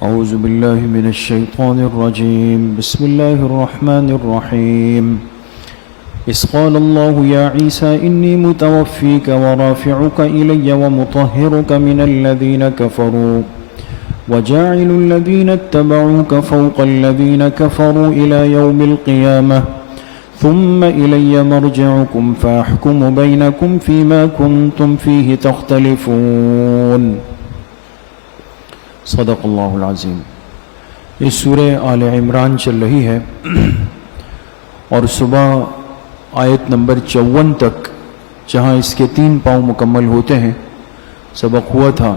أعوذ بالله من الشيطان الرجيم بسم الله الرحمن الرحيم إذ قال الله يا عيسى إني متوفيك ورافعك إلي ومطهرك من الذين كفروا وجاعل الذين اتبعوك فوق الذين كفروا إلى يوم القيامة ثم إلي مرجعكم فأحكم بينكم فيما كنتم فيه تختلفون صدق اللہ العظیم۔ یہ سورہ آل عمران چل رہی ہے اور صبح آیت نمبر 54 تک جہاں اس کے 3 پاؤں مکمل ہوتے ہیں سبق ہوا تھا،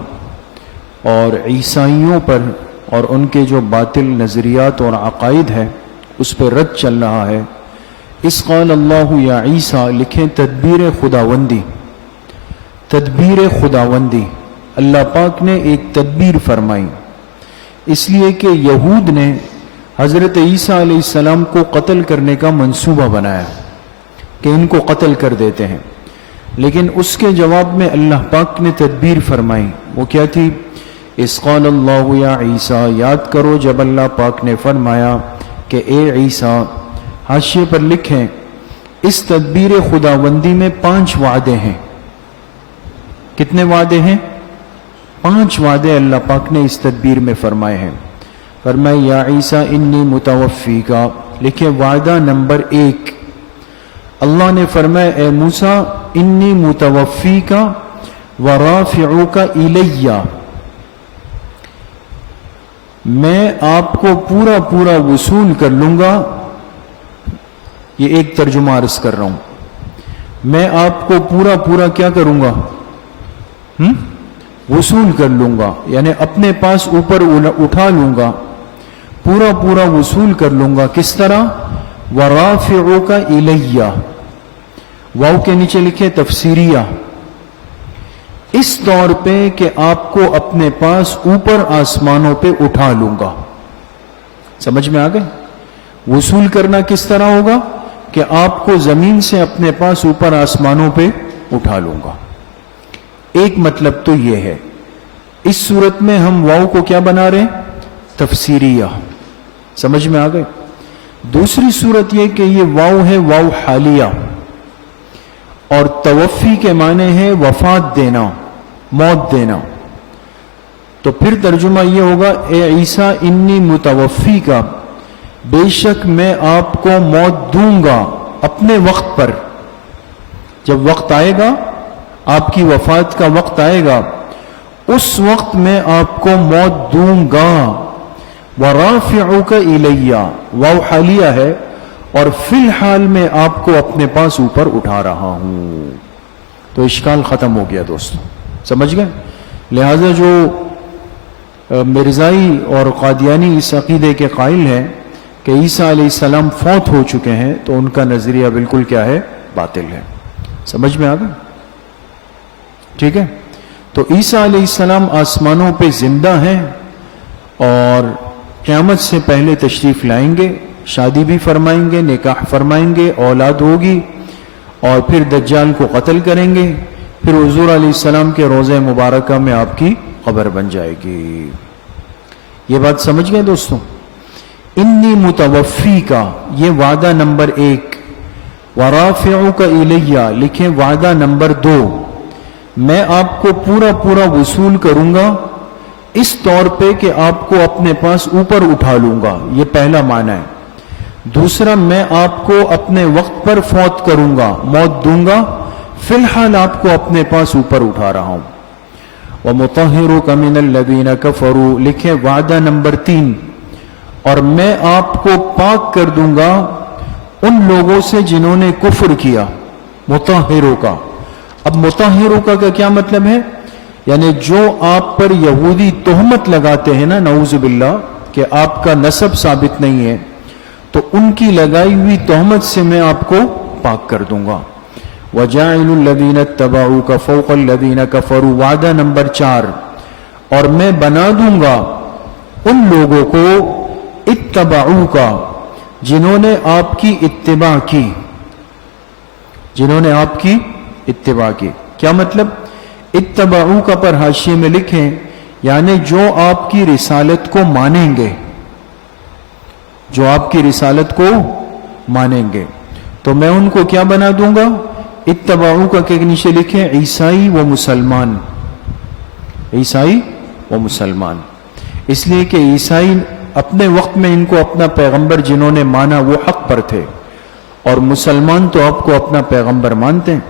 اور عیسائیوں پر اور ان کے جو باطل نظریات اور عقائد ہے اس پہ رد چل رہا ہے۔ اس قال اللہ یا عیسیٰ لکھیں تدبیر خداوندی، تدبیر خداوندی، اللہ پاک نے ایک تدبیر فرمائی، اس لیے کہ یہود نے حضرت عیسیٰ علیہ السلام کو قتل کرنے کا منصوبہ بنایا کہ ان کو قتل کر دیتے ہیں، لیکن اس کے جواب میں اللہ پاک نے تدبیر فرمائی۔ وہ کیا تھی؟ اذ قال اللہ یا عیسیٰ، یاد کرو جب اللہ پاک نے فرمایا کہ اے عیسیٰ، حاشیے پر لکھیں اس تدبیر خداوندی میں 5 وعدے ہیں۔ کتنے وعدے ہیں؟ 5 وعدے اللہ پاک نے اس تدبیر میں فرمائے ہیں۔ فرمایا یا عیسیٰ انی متوفیکا، لکھیں وعدہ نمبر 1، اللہ نے فرمایا اے موسیٰ انی متوفیکا ورافعوک الیہ، میں آپ کو پورا پورا وصول کر لوں گا۔ یہ ایک ترجمہ عرض کر رہا ہوں، میں آپ کو پورا پورا کیا کروں گا؟ وصول کر لوں گا، یعنی اپنے پاس اوپر اٹھا لوں گا، پورا پورا وصول کر لوں گا۔ کس طرح؟ وَرَافِعُكَ إِلَيَّ، واو کے نیچے لکھے تفسیریہ، اس طور پہ کہ آپ کو اپنے پاس اوپر آسمانوں پہ اٹھا لوں گا۔ سمجھ میں آ گئے؟ وصول کرنا کس طرح ہوگا کہ آپ کو زمین سے اپنے پاس اوپر آسمانوں پہ اٹھا لوں گا۔ ایک مطلب تو یہ ہے، اس صورت میں ہم واو کو کیا بنا رہے ہیں؟ تفسیریہ۔ سمجھ میں آ گئے؟ دوسری صورت یہ کہ یہ واو ہے واو حالیہ، اور توفی کے معنی ہے وفات دینا، موت دینا، تو پھر ترجمہ یہ ہوگا اے عیسیٰ انی متوفی کا، بے شک میں آپ کو موت دوں گا اپنے وقت پر، جب وقت آئے گا آپ کی وفات کا وقت آئے گا اس وقت میں آپ کو موت دوں گا۔ وَرَافِعُكَ إِلَيَّ، واو حالیہ ہے، اور فی الحال میں آپ کو اپنے پاس اوپر اٹھا رہا ہوں۔ تو اشکال ختم ہو گیا دوستو، سمجھ گئے؟ لہذا جو مرزائی اور قادیانی اس عقیدے کے قائل ہیں کہ عیسیٰ علیہ السلام فوت ہو چکے ہیں، تو ان کا نظریہ بالکل کیا ہے؟ باطل ہے۔ سمجھ میں آ گیا؟ ٹھیک ہے؟ تو عیسیٰ علیہ السلام آسمانوں پہ زندہ ہیں اور قیامت سے پہلے تشریف لائیں گے، شادی بھی فرمائیں گے، نکاح فرمائیں گے، اولاد ہوگی، اور پھر دجال کو قتل کریں گے، پھر حضور علیہ السلام کے روضہ مبارکہ میں آپ کی قبر بن جائے گی۔ یہ بات سمجھ گئے دوستوں؟ انی متوفی کا یہ وعدہ نمبر 1، ورافعوک الیہ لکھیں وعدہ نمبر 2، میں آپ کو پورا پورا وصول کروں گا اس طور پہ کہ آپ کو اپنے پاس اوپر اٹھا لوں گا، یہ پہلا معنی ہے۔ دوسرا، میں آپ کو اپنے وقت پر فوت کروں گا، موت دوں گا، فی الحال آپ کو اپنے پاس اوپر اٹھا رہا ہوں۔ وَمُطَهِّرُكَ مِنَ الَّذِينَ كَفَرُوا لکھیں وعدہ نمبر 3، اور میں آپ کو پاک کر دوں گا ان لوگوں سے جنہوں نے کفر کیا۔ مطہروں کا، اب مطہروں کا کیا مطلب ہے؟ یعنی جو آپ پر یہودی تہمت لگاتے ہیں نا، نعوذ باللہ، کہ آپ کا نسب ثابت نہیں ہے، تو ان کی لگائی ہوئی تہمت سے میں آپ کو پاک کر دوں گا۔ وَجَاعِلُ الَّذِينَ اتَّبَعُوكَ فَوْقَ الَّذِينَ كَفَرُوا وعدہ نمبر 4، اور میں بنا دوں گا ان لوگوں کو اتبعوک جنہوں نے آپ کی اتباع کی، جنہوں نے آپ کی اتباع کی۔ کیا مطلب؟ اتبعوک پر حاشیے میں لکھیں یعنی جو آپ کی رسالت کو مانیں گے، جو آپ کی رسالت کو مانیں گے تو میں ان کو کیا بنا دوں گا؟ اتباعو کا کہ نیچے لکھیں عیسائی و مسلمان، عیسائی و مسلمان، اس لیے کہ عیسائی اپنے وقت میں ان کو اپنا پیغمبر جنہوں نے مانا وہ حق پر تھے، اور مسلمان تو آپ کو اپنا پیغمبر مانتے ہیں۔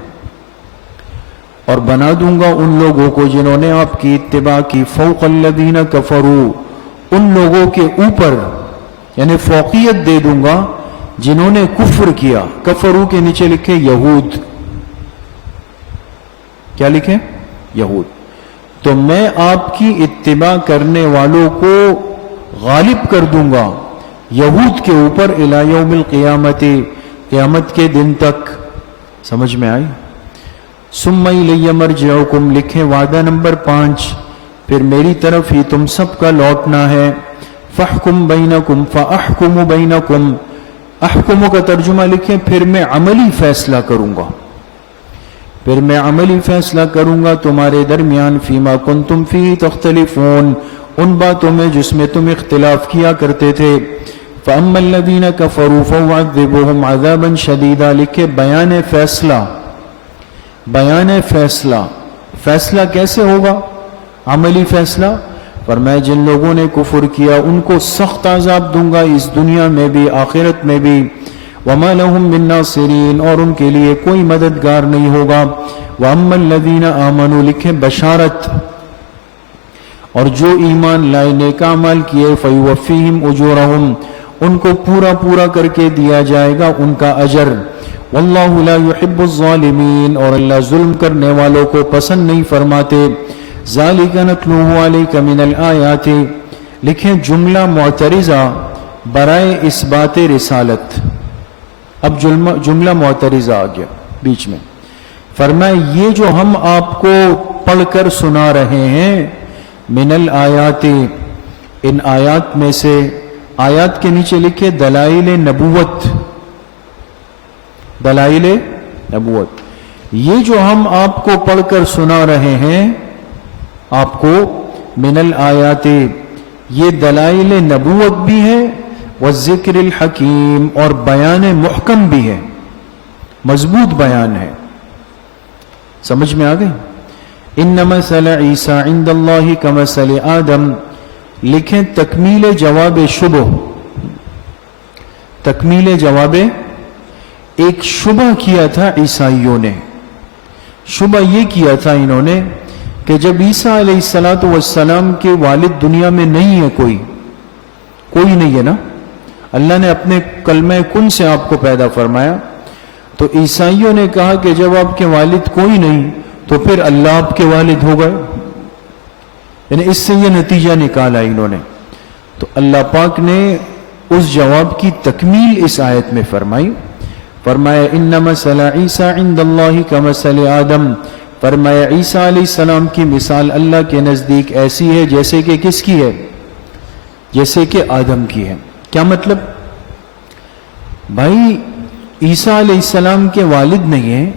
اور بنا دوں گا ان لوگوں کو جنہوں نے آپ کی اتباع کی فوق الذین کفروا، ان لوگوں کے اوپر، یعنی فوقیت دے دوں گا جنہوں نے کفر کیا۔ کفروا کے نیچے لکھے یہود، کیا لکھیں؟ یہود۔ تو میں آپ کی اتباع کرنے والوں کو غالب کر دوں گا یہود کے اوپر الی یوم القیامت، قیامت کے دن تک۔ سمجھ میں آئی؟ ثم الی مرجعکم، لکھیں وعدہ نمبر 5، پھر میری طرف ہی تم سب کا لوٹنا ہے۔ فاحکم بینکم فاحکم بینکم، احکم کا ترجمہ لکھیں پھر میں عملی فیصلہ کروں گا، پھر میں عملی فیصلہ کروں گا تمہارے درمیان، فیما کنتم فیہ تختلفون، ان باتوں میں جس میں تم اختلاف کیا کرتے تھے۔ فاما الذین کفروا فاعذبوہم عذابا شدیدا، لکھے بیان فیصلہ، بیان فیصلہ، فیصلہ کیسے ہوگا؟ عملی فیصلہ۔ فرمایا جن لوگوں نے کفر کیا ان کو سخت عذاب دوں گا، اس دنیا میں بھی آخرت میں بھی۔ وما لهم من ناصرین، اور ان کے لیے کوئی مددگار نہیں ہوگا۔ واما الذین آمنوا، لکھے بشارت، اور جو ایمان لائے نیک اعمال کیے، فیوفیہم اجورہم، ان کو پورا پورا کر کے دیا جائے گا ان کا اجر۔ واللہ لا يحب الظالمین، اور اللہ ظلم کرنے والوں کو پسند نہیں فرماتے۔ ذالک نتلوہ علیک من الآیات، لکھیں جملہ معترضہ برائے اس بات رسالت۔ اب جملہ معترضہ آ گیا بیچ میں۔ فرمایا یہ جو ہم آپ کو پڑھ کر سنا رہے ہیں، من الآیات، ان آیات میں سے، آیات کے نیچے لکھے دلائل نبوت، دلائل نبوت، یہ جو ہم آپ کو پڑھ کر سنا رہے ہیں آپ کو، من الآیات، یہ دلائل نبوت بھی ہے، والذکر الحکیم، اور بیان محکم بھی ہے، مضبوط بیان ہے۔ سمجھ میں آ گئی؟ ان مثل عیسیٰ عند اللہ کمثل آدم، لکھیں تکمیل جواب شبہ، تکمیل جواب، ایک شبہ کیا تھا عیسائیوں نے، شبہ یہ کیا تھا انہوں نے کہ جب عیسیٰ علیہ السلام کے والد دنیا میں نہیں ہے، کوئی نہیں ہے نا، اللہ نے اپنے کلمہ کن سے آپ کو پیدا فرمایا، تو عیسائیوں نے کہا کہ جب آپ کے والد کوئی نہیں تو پھر اللہ آپ کے والد ہو گئے، یعنی اس سے یہ نتیجہ نکالا انہوں نے۔ تو اللہ پاک نے اس جواب کی تکمیل اس آیت میں فرمائی، فرمایا ان مثل عیسیٰ عند اللہ کمثل آدم، فرمایا عیسیٰ علیہ السلام کی مثال اللہ کے نزدیک ایسی ہے جیسے کہ کس کی ہے؟ جیسے کہ آدم کی ہے۔ کیا مطلب؟ بھائی عیسیٰ علیہ السلام کے والد نہیں ہیں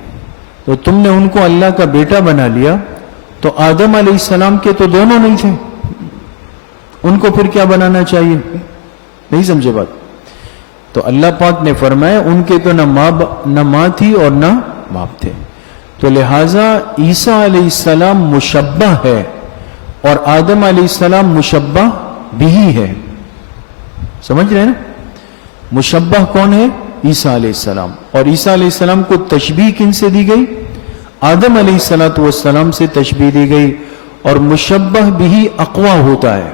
تو تم نے ان کو اللہ کا بیٹا بنا لیا، تو آدم علیہ السلام کے تو دونوں نہیں تھے، ان کو پھر کیا بنانا چاہیے؟ نہیں سمجھے بات؟ تو اللہ پاک نے فرمایا ان کے تو نہ ماں تھی اور نہ باپ تھے، تو لہٰذا عیسیٰ علیہ السلام مشبہ ہے اور آدم علیہ السلام مشبہ بھی ہے۔ سمجھ رہے ہیں نا؟ مشبہ کون ہے؟ عیسیٰ علیہ السلام، اور عیسیٰ علیہ السلام کو تشبیہ کن سے دی گئی؟ آدم علیہ السلام سے تشبیہ دی گئی، اور مشبہ بھی اقوا ہوتا ہے،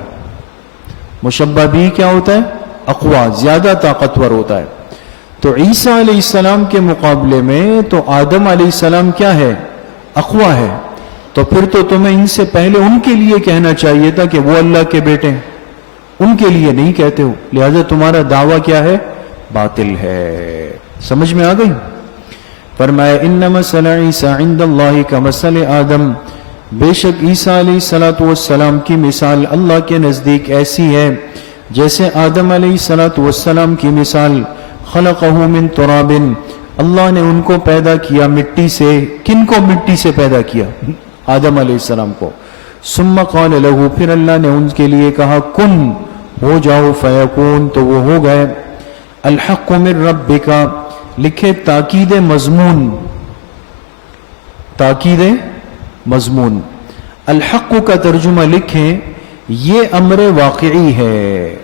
مشبہ بھی کیا ہوتا ہے؟ اقوا، زیادہ طاقتور ہوتا ہے۔ تو عیسیٰ علیہ السلام کے مقابلے میں تو آدم علیہ السلام کیا ہے؟ اقوا ہے، تو پھر تو تمہیں ان سے پہلے ان کے لیے کہنا چاہیے تھا کہ وہ اللہ کے بیٹے ہیں، ان کے لیے نہیں کہتے ہو، لہذا تمہارا دعویٰ کیا ہے؟ باطل ہے۔ سمجھ میں آ گئی؟ فرمایا ان مثل عیسیٰ عند اللہ کمثل آدم، بے شک عیسیٰ علیہ السلام کی مثال اللہ کے نزدیک ایسی ہے جیسے آدم علیہ السلام کی مثال۔ خلقہ من تراب، اللہ نے ان کو پیدا کیا مٹی سے۔ کن کو مٹی سے پیدا کیا؟ آدم علیہ السلام کو۔ ثم قال له، پھر اللہ نے ان کے لیے کہا کن، ہو جاؤ، فیکون، تو وہ ہو گئے، الحق من ربک، لکھے تاکید مضمون، تاکید مضمون، الحق کا ترجمہ لکھیں یہ امر واقعی ہے۔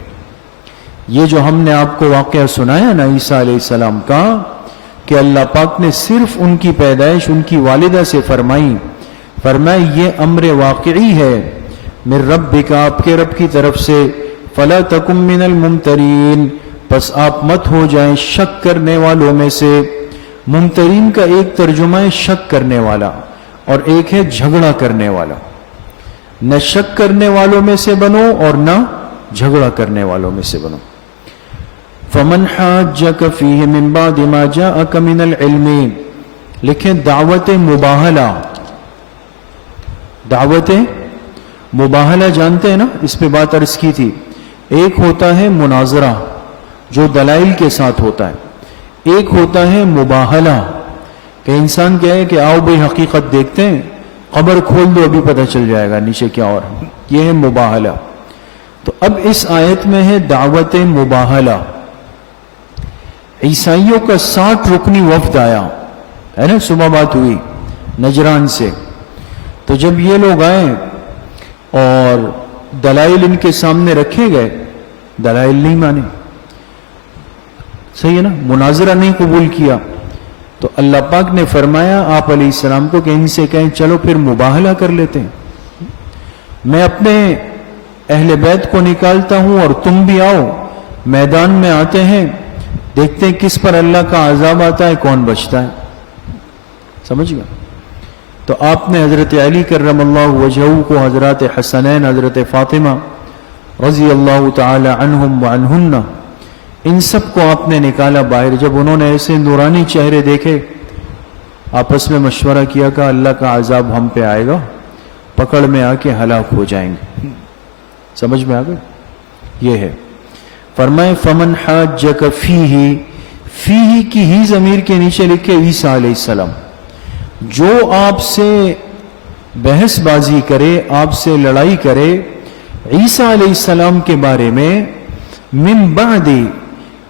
یہ جو ہم نے آپ کو واقعہ سنایا نا عیسیٰ علیہ السلام کا، کہ اللہ پاک نے صرف ان کی پیدائش ان کی والدہ سے فرمائی، فرمایا یہ امر واقعی ہے، من ربک، آپ کے رب کی طرف سے، فلا تکن من الممترین، پس آپ مت ہو جائیں شک کرنے والوں میں سے۔ ممترین کا ایک ترجمہ ہے شک کرنے والا، اور ایک ہے جھگڑا کرنے والا۔ نہ شک کرنے والوں میں سے بنو اور نہ جھگڑا کرنے والوں میں سے بنو۔ فمن حاجک فیہ من بعد ما جاءک من العلم، لکھیں دعوت مباہلہ، دعوت مباہلہ جانتے ہیں نا، اس پہ بات عرض کی تھی۔ ایک ہوتا ہے مناظرہ جو دلائل کے ساتھ ہوتا ہے، ایک ہوتا ہے مباہلہ کہ انسان کیا ہے کہ آؤ بھئی حقیقت دیکھتے ہیں، قبر کھول دو ابھی پتہ چل جائے گا نیچے کیا اور یہ ہے مباہلہ۔ تو اب اس آیت میں ہے دعوت مباہلہ۔ عیسائیوں کا 60 رکنی وفد آیا ہے نا، صبح بات ہوئی نجران سے، تو جب یہ لوگ آئے اور دلائل ان کے سامنے رکھے گئے، دلائل نہیں مانے، صحیح ہے نا، مناظرہ نہیں قبول کیا، تو اللہ پاک نے فرمایا آپ علیہ السلام کو کہ ان سے کہیں چلو پھر مباہلہ کر لیتے ہیں، میں اپنے اہل بیت کو نکالتا ہوں اور تم بھی آؤ، میدان میں آتے ہیں، دیکھتے ہیں کس پر اللہ کا عذاب آتا ہے، کون بچتا ہے۔ سمجھ گیا؟ تو آپ نے حضرت علی کرم اللہ وجہہ کو، حضرات حسنین، حضرت فاطمہ رضی اللہ تعالی عنہم وعنہن، ان سب کو آپ نے نکالا باہر۔ جب انہوں نے ایسے نورانی چہرے دیکھے، آپس میں مشورہ کیا کہ اللہ کا عذاب ہم پہ آئے گا، پکڑ میں آ کے ہلاک ہو جائیں گے۔ سمجھ میں آ گئے؟ یہ ہے فرمائے فمن حاجک فیہ، فیہ کی ہی ضمیر کے نیچے لکھے عیسیٰ علیہ السلام، جو آپ سے بحث بازی کرے، آپ سے لڑائی کرے عیسیٰ علیہ السلام کے بارے میں، من بعد،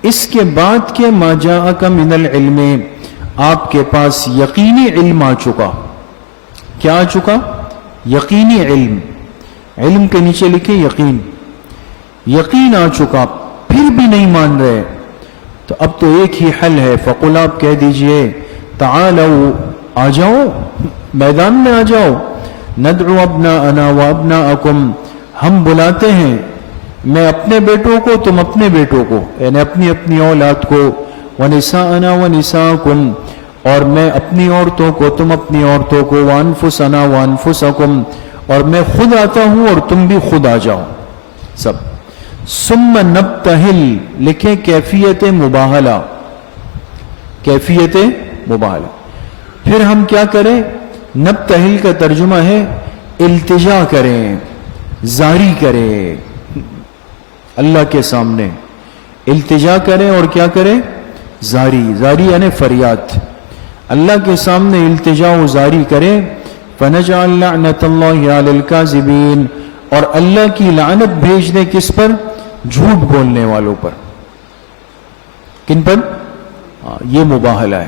اس کے بعد کے ما جاءک من العلم، آپ کے پاس یقینی علم آ چکا۔ کیا آ چکا؟ یقینی علم۔ علم کے نیچے لکھے یقین، یقین آ چکا، پھر بھی نہیں مان رہے، تو اب تو ایک ہی حل ہے، فقل، آپ کہہ دیجئے، تعالوا، آ جاؤ، میدان میں آ جاؤ، ندعو ابناءنا وابناءکم، ہم بلاتے ہیں، میں اپنے بیٹوں کو، تم اپنے بیٹوں کو، یعنی اپنی اپنی اولاد کو، ونساءنا ونساءکم، اور میں اپنی عورتوں کو، تم اپنی عورتوں کو، وانفسنا وانفسکم، اور میں خود آتا ہوں اور تم بھی خود آ جاؤ سب۔ ثم نبتہل، لکھیں کیفیت مباہلہ، کیفیت مباہلہ، پھر ہم کیا کریں؟ نبتہل کا ترجمہ ہے التجا کریں، زاری کریں، اللہ کے سامنے التجا کریں، اور کیا کریں؟ زاری، زاری یعنی فریاد، اللہ کے سامنے التجا و زاری کریں۔ فنجعل لعنت اللہ علی الکاذبین، اور اللہ کی لعنت بھیج دیں کس پر؟ جھوٹ بولنے والوں پر۔ کن پر؟ یہ مباہلہ ہے۔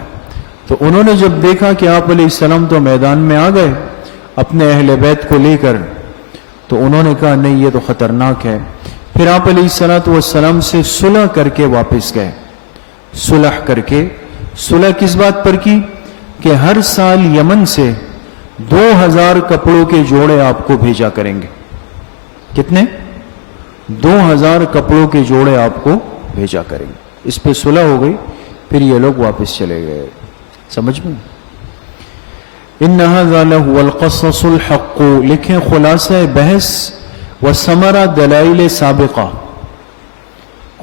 تو انہوں نے جب دیکھا کہ آپ علیہ السلام تو میدان میں آ گئے اپنے اہل بیت کو لے کر، تو انہوں نے کہا نہیں، یہ تو خطرناک ہے۔ پھر آپ علیہ السلام سے صلح کر کے واپس گئے، صلح کر کے۔ صلح کس بات پر کی؟ کہ ہر سال یمن سے 2000 کپڑوں کے جوڑے آپ کو بھیجا کریں گے۔ کتنے؟ 2000 کپڑوں کے جوڑے آپ کو بھیجا کریں گے۔ اس پہ صلح ہو گئی، پھر یہ لوگ واپس چلے گئے۔ سمجھ میں؟ ان ھذا لہو القصص الحق، لکھیں خلاصہ بحث وثمرہ دلائل سابقہ،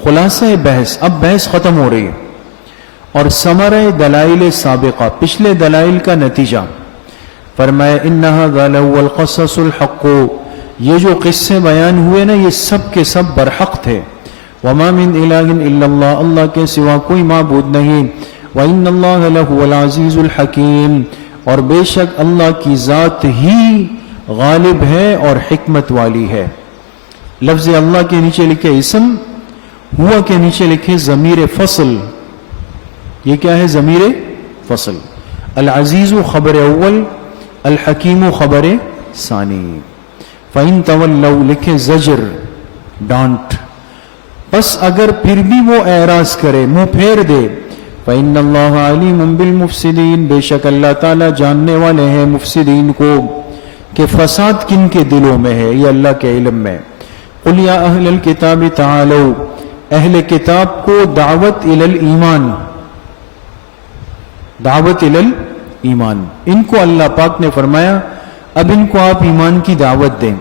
خلاصہ بحث، اب بحث ختم ہو رہی ہے، اور ثمرہ دلائل سابقہ، پچھلے دلائل کا نتیجہ۔ فرمایا ان ھذا لہو القصص الحق، یہ جو قصے بیان ہوئے نا یہ سب کے سب برحق تھے۔ وما من الہ الا اللہ، اللہ کے سوا کوئی معبود نہیں۔ وان اللہ لہو العزیز الحکیم، اور بے شک اللہ کی ذات ہی غالب ہے اور حکمت والی ہے. لفظ اللہ کے نیچے لکھے اسم، ہوا کے نیچے لکھے ضمیر فصل. یہ کیا ہے؟ ضمیر فصل. العزیز خبر اول، الحکیم خبر ثانی. فَإِن تَوَلَّوْا لکھے زجر، ڈانٹ. بس اگر پھر بھی وہ اعراض کرے، منہ پھیر دے، فَإِنَّ اللَّهَ عَلِيمٌ بِالْمُفْسِدِينَ بے شک اللہ تعالیٰ جاننے والے ہیں مفسدین کو کہ فساد کن کے دلوں میں ہے، یہ اللہ کے علم میں. قُلْ يَا أَهْلَ الْكِتَابِ تَعَالَوْا اہل کتاب کو دعوت الی الایمان، دعوت الی الایمان. ان کو اللہ پاک نے فرمایا اب ان کو آپ ایمان کی دعوت دیں.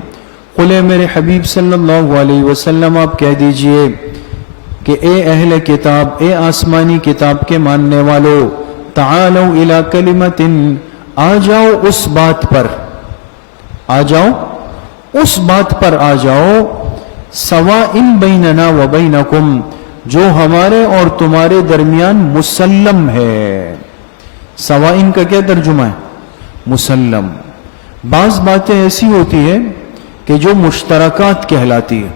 قل اے میرے حبیب صلی اللہ علیہ وسلم آپ کہہ دیجئے کہ اے اہل کتاب، اے آسمانی کتاب کے ماننے والو، تعالوا الی کلمۃ آ جاؤ اس بات پر، آ جاؤ اس بات پر آ جاؤ، سواء بیننا و بینکم جو ہمارے اور تمہارے درمیان مسلم ہے. سواء کا کیا ترجمہ ہے؟ مسلم. بعض باتیں ایسی ہوتی ہیں کہ جو مشترکات کہلاتی ہے،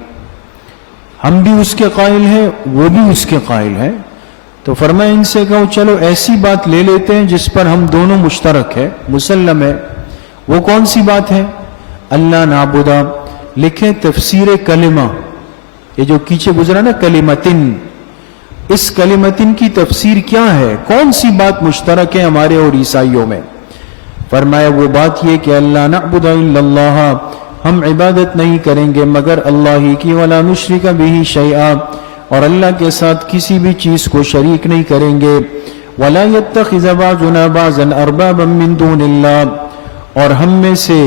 ہم بھی اس کے قائل ہیں، وہ بھی اس کے قائل ہیں، تو فرمایا ان سے کہو چلو ایسی بات لے لیتے ہیں جس پر ہم دونوں مشترک ہے، مسلم ہے. وہ کون سی بات ہے؟ اللہ نعبدا لکھیں تفسیر کلمہ، یہ جو پیچھے گزرا نا کلمتن، اس کلمتن کی تفسیر کیا ہے؟ کون سی بات مشترک ہے ہمارے اور عیسائیوں میں؟ فرمایا وہ بات یہ کہ اللہ نعبد الا اللہ، ہم عبادت نہیں کریں گے مگر اللہ ہی کی، ولا نشرک بہ شیئا اور اللہ کے ساتھ کسی بھی چیز کو شریک نہیں کریں گے. ولا يتخذ بعضنا بعضا اربابا من دون اللہ اور ہم میں سے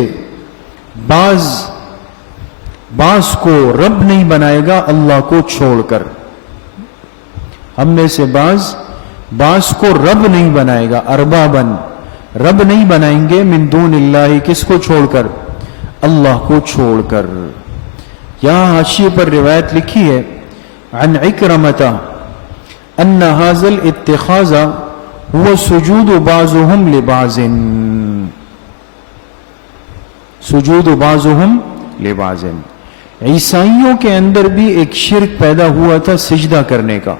بعض کو رب نہیں بنائے گا اللہ کو چھوڑ کر. ہم میں سے بعض کو رب نہیں بنائے گا، اربابن رب نہیں بنائیں گے، من دون اللہ کس کو چھوڑ کر؟ اللہ کو چھوڑ کر. یہاں حاشیے پر روایت لکھی ہے عن عکرمۃ ان ھذا الاتخاذ هو سجود بعضهم لبعض، سجود بعضهم لبعض. عیسائیوں کے اندر بھی ایک شرک پیدا ہوا تھا سجدہ کرنے کا،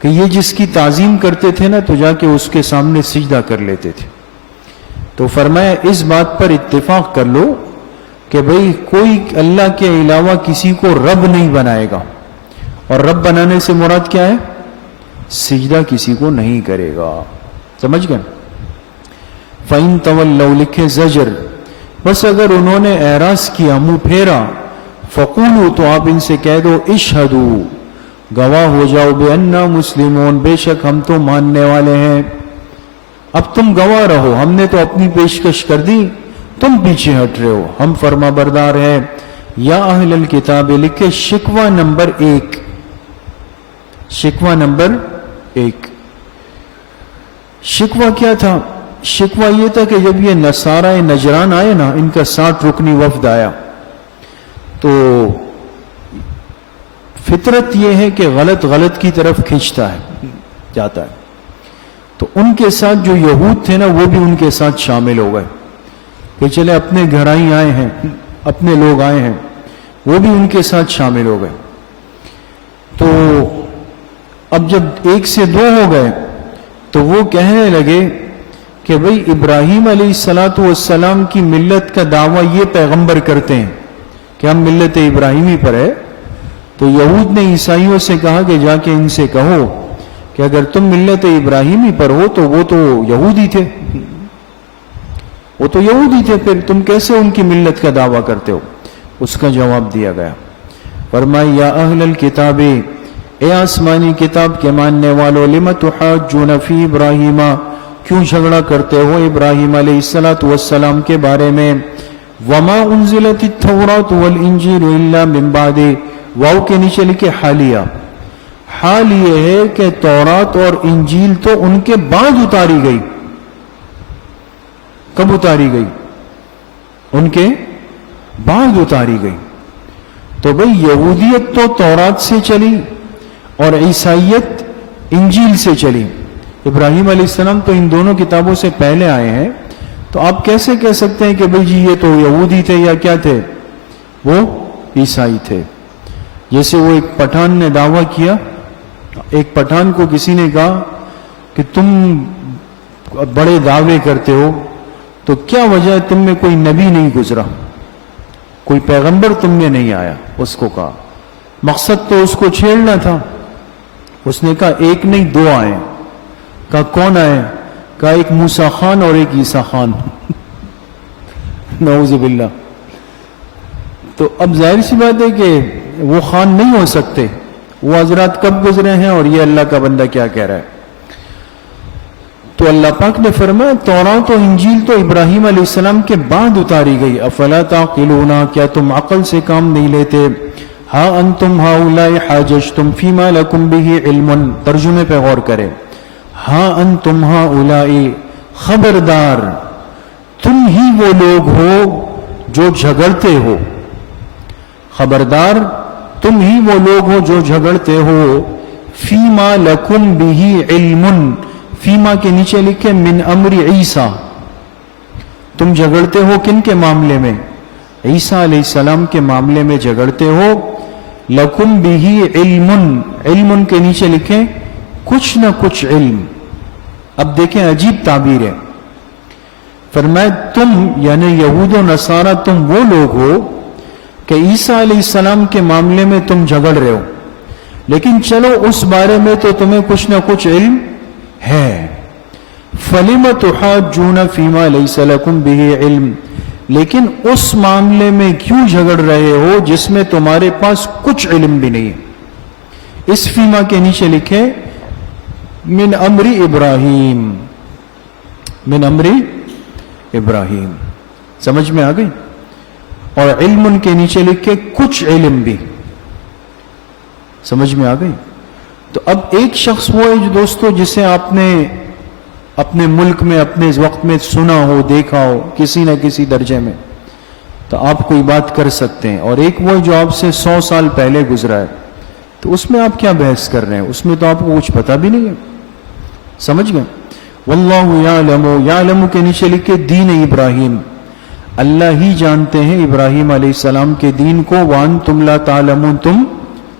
کہ یہ جس کی تعظیم کرتے تھے نا تو جا کے اس کے سامنے سجدہ کر لیتے تھے. تو فرمایا اس بات پر اتفاق کر لو کہ بھئی کوئی اللہ کے علاوہ کسی کو رب نہیں بنائے گا، اور رب بنانے سے مراد کیا ہے؟ سجدہ کسی کو نہیں کرے گا. سمجھ گئے؟ فَإِن تَوَلَّوْا لکھے زجر، بس اگر انہوں نے اعراض کیا، منہ پھیرا، فَقُولُوا تو آپ ان سے کہہ دو اشہدوا گواہ ہو جاؤ، بِأَنَّا مُسْلِمُونَ بے شک ہم تو ماننے والے ہیں. اب تم گواہ رہو، ہم نے تو اپنی پیشکش کر دی، تم پیچھے ہٹ رہے ہو، ہم فرما بردار ہیں. یا اہل الکتاب لکھے شکوہ نمبر 1، شکوہ نمبر 1. شکوہ کیا تھا؟ شکوہ یہ تھا کہ جب یہ نصارہ نجران آئے نا، ان کا 60 رکنی وفد آیا، تو فطرت یہ ہے کہ غلط کی طرف کھینچتا ہے، جاتا ہے. تو ان کے ساتھ جو یہود تھے نا وہ بھی ان کے ساتھ شامل ہو گئے کہ چلے اپنے گھرائی آئے ہیں، اپنے لوگ آئے ہیں، وہ بھی ان کے ساتھ شامل ہو گئے. تو اب جب 1 سے 2 ہو گئے تو وہ کہنے لگے کہ بھئی ابراہیم علیہ السلام کی ملت کا دعویٰ یہ پیغمبر کرتے ہیں کہ ہم ملت ابراہیمی پر ہے. تو یہود نے عیسائیوں سے کہا کہ جا کے ان سے کہو کہ اگر تم ملت ابراہیمی پر ہو تو وہ تو یہودی تھے، وہ تو یہودی تھے، پھر تم کیسے ان کی ملت کا دعویٰ کرتے ہو؟ اس کا جواب دیا گیا. فرمایا یا اہل الکتاب اے آسمانی کتاب کے ماننے والو، لم تحاجون فی ابراہیم کیوں جھگڑا کرتے ہو ابراہیم علیہ السلام کے بارے میں؟ وما انزلت التوراۃ والانجیل الا من بعد، واو کے نیچے لکھے حالیہ. حال یہ ہے کہ تورات اور انجیل تو ان کے بعد اتاری گئی. کب اتاری گئی؟ ان کے بعد اتاری گئی. تو بھئی یہودیت تو تورات سے چلی اور عیسائیت انجیل سے چلی. ابراہیم علیہ السلام تو ان دونوں کتابوں سے پہلے آئے ہیں، تو آپ کیسے کہہ سکتے ہیں کہ بھئی جی یہ تو یہودی تھے یا کیا تھے؟ وہ عیسائی تھے. جیسے وہ ایک پٹھان نے دعویٰ کیا، ایک پٹھان کو کسی نے کہا کہ تم بڑے دعوے کرتے ہو تو کیا وجہ ہے تم میں کوئی نبی نہیں گزرا، کوئی پیغمبر تم میں نہیں آیا؟ اس کو کہا، مقصد تو اس کو چھیڑنا تھا. اس نے کہا ایک نہیں دو آئے. کہا کون آئے؟ کہا ایک موسیٰ خان اور ایک عیسیٰ خان. نعوذ باللہ. تو اب ظاہر سی بات ہے کہ وہ خان نہیں ہو سکتے، وہ حضرات کب گزرے ہیں اور یہ اللہ کا بندہ کیا کہہ رہا ہے؟ تو اللہ پاک نے فرمایا تورات و انجیل تو ابراہیم علیہ السلام کے بعد اتاری گئی. افلا تعقلون، کیا تم عقل سے کام نہیں لیتے؟ ہا انتم ہؤلاء حاججتم فیما لکم بہ علم. ترجمے پہ غور کریں. ہا انتم ہؤلاء، خبردار تم ہی وہ لوگ ہو جو جھگڑتے ہو. خبردار تم ہی وہ لوگ ہو جو جھگڑتے ہو. فیما لکم بہ علم، فیما کے نیچے لکھے من امر عیسیٰ. تم جھگڑتے ہو کن کے معاملے میں؟ عیسیٰ علیہ السلام کے معاملے میں جھگڑتے ہو. لکم بہ علم، علم کے نیچے لکھے کچھ نہ کچھ علم. اب دیکھیں عجیب تعبیر ہے. فرمایا تم یعنی یہود و نصارہ تم وہ لوگ ہو کہ عیسیٰ علیہ السلام کے معاملے میں تم جھگڑ رہے ہو، لیکن چلو اس بارے میں تو تمہیں کچھ نہ کچھ علم ہے. فَلِمَ تُحَاجُّونَ فِيمَا لَيْسَ لَكُمْ بِهِ علم، لیکن اس معاملے میں کیوں جھگڑ رہے ہو جس میں تمہارے پاس کچھ علم بھی نہیں ہے؟ اس فیما کے نیچے لکھے من امر ابراہیم، من امر ابراہیم. سمجھ میں آ گئی؟ اور علم ان کے نیچے لکھے کچھ علم بھی. سمجھ میں آ گئی؟ تو اب ایک شخص وہ ہے جو دوستو جسے آپ نے اپنے ملک میں اپنے وقت میں سنا ہو، دیکھا ہو کسی نہ کسی درجے میں، تو آپ کوئی بات کر سکتے ہیں. اور ایک وہ جو آپ سے 100 سال پہلے گزرا ہے، تو اس میں آپ کیا بحث کر رہے ہیں؟ اس میں تو آپ کو کچھ پتہ بھی نہیں ہے. سمجھ گئے؟ واللہ یعلم، یعلم کے نیچے لکھے دین ابراہیم، اللہ ہی جانتے ہیں ابراہیم علیہ السلام کے دین کو. وانتم لا تعلمون، تم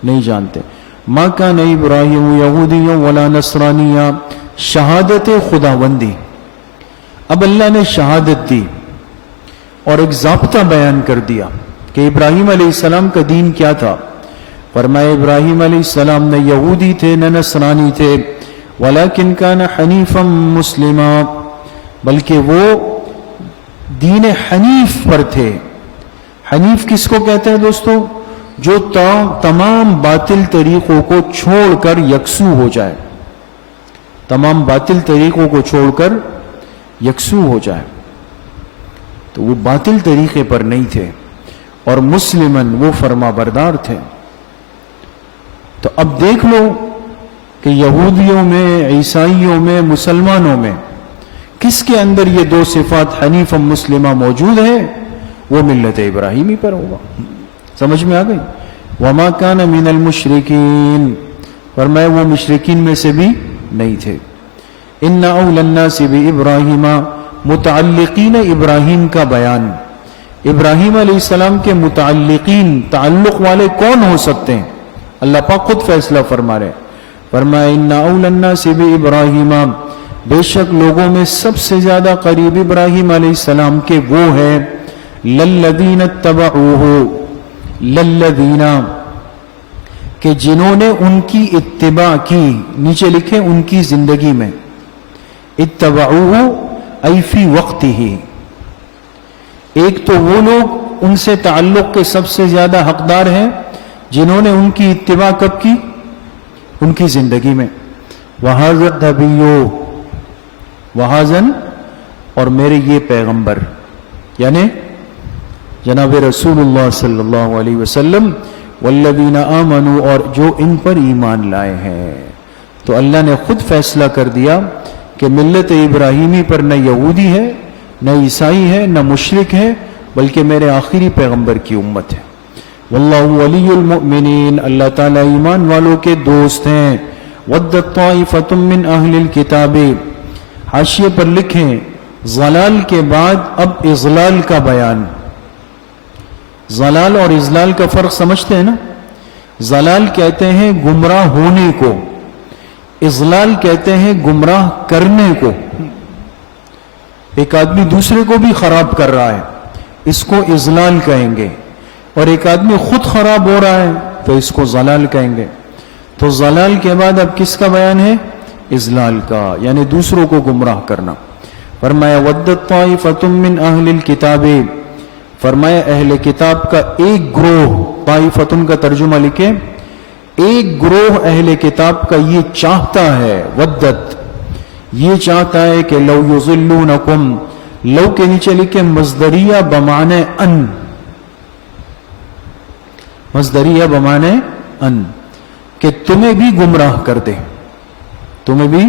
نہیں جانتے. ما کان ابراہیم یہودی ولا نصرانیہ، شہادت خداوندی. اب اللہ نے شہادت دی اور ایک ضابطہ بیان کر دیا کہ ابراہیم علیہ السلام کا دین کیا تھا. فرمایا ابراہیم علیہ السلام نہ یہودی تھے نہ نصرانی تھے، ولیکن کان حنیفا مسلما، بلکہ وہ دین حنیف پر تھے. حنیف کس کو کہتے ہیں دوستو؟ جو تمام باطل طریقوں کو چھوڑ کر یکسو ہو جائے، تمام باطل طریقوں کو چھوڑ کر یکسو ہو جائے. تو وہ باطل طریقے پر نہیں تھے، اور مسلمن وہ فرما بردار تھے. تو اب دیکھ لو کہ یہودیوں میں، عیسائیوں میں، مسلمانوں میں کس کے اندر یہ دو صفات حنیف مسلمہ موجود ہے؟ وہ ملت ابراہیمی پر ہوگا. سمجھ میں آ گئی؟ وما کان من المشرکین، فرمایا وہ مشرکین میں سے بھی نہیں تھے. ان اول الناس بابراہیم، متعلقین ابراہیم کا بیان. ابراہیم علیہ السلام کے متعلقین، تعلق والے کون ہو سکتے ہیں؟ اللہ پاک خود فیصلہ فرما رہے. فرمایا ان اول الناس بابراہیم، بے شک لوگوں میں سب سے زیادہ قریب ابراہیم علیہ السلام کے وہ ہیں للذین اتبعوہ، للذین کہ جنہوں نے ان کی اتباع کی. نیچے لکھے ان کی زندگی میں. اتبعوہ ای فی وقتہ. ایک تو وہ لوگ ان سے تعلق کے سب سے زیادہ حقدار ہیں جنہوں نے ان کی اتباع کب کی؟ ان کی زندگی میں. وَهَذَا النَّبِيُّ، وَهَذَا، اور میرے یہ پیغمبر یعنی جناب رسول اللہ صلی اللہ علیہ وسلم، والذین آمنوا، اور جو ان پر ایمان لائے ہیں. تو اللہ نے خود فیصلہ کر دیا کہ ملت ابراہیمی پر نہ یہودی ہے، نہ عیسائی ہے، نہ مشرک ہے، بلکہ میرے آخری پیغمبر کی امت ہے. واللہ ولی المؤمنین، اللہ تعالیٰ ایمان والوں کے دوست ہیں. وَدَّتْ طَائِفَةٌ مِّنْ أَهْلِ الْكِتَابِ، حاشیے پر لکھیں ضلال کے بعد اب اضلال کا بیان. ضلال اور اضلال کا فرق سمجھتے ہیں نا؟ ضلال کہتے ہیں گمراہ ہونے کو، اضلال کہتے ہیں گمراہ کرنے کو. ایک آدمی دوسرے کو بھی خراب کر رہا ہے، اس کو اضلال کہیں گے، اور ایک آدمی خود خراب ہو رہا ہے تو اس کو ضلال کہیں گے. تو ضلال کے بعد اب کس کا بیان ہے؟ اضلال کا، یعنی دوسروں کو گمراہ کرنا. فرمایا ودت طائفۃ من اہل الکتاب، فرمایا اہل کتاب کا ایک گروہ، طائفۃ کا ترجمہ لکھے، ایک گروہ اہل کتاب کا یہ چاہتا ہے، ودت یہ چاہتا ہے کہ لو یضلونکم، لو کے نیچے لکھے مصدریہ بمعنی ان، مصدریہ بمعنی ان، کہ تمہیں بھی گمراہ کر دے، تمہیں بھی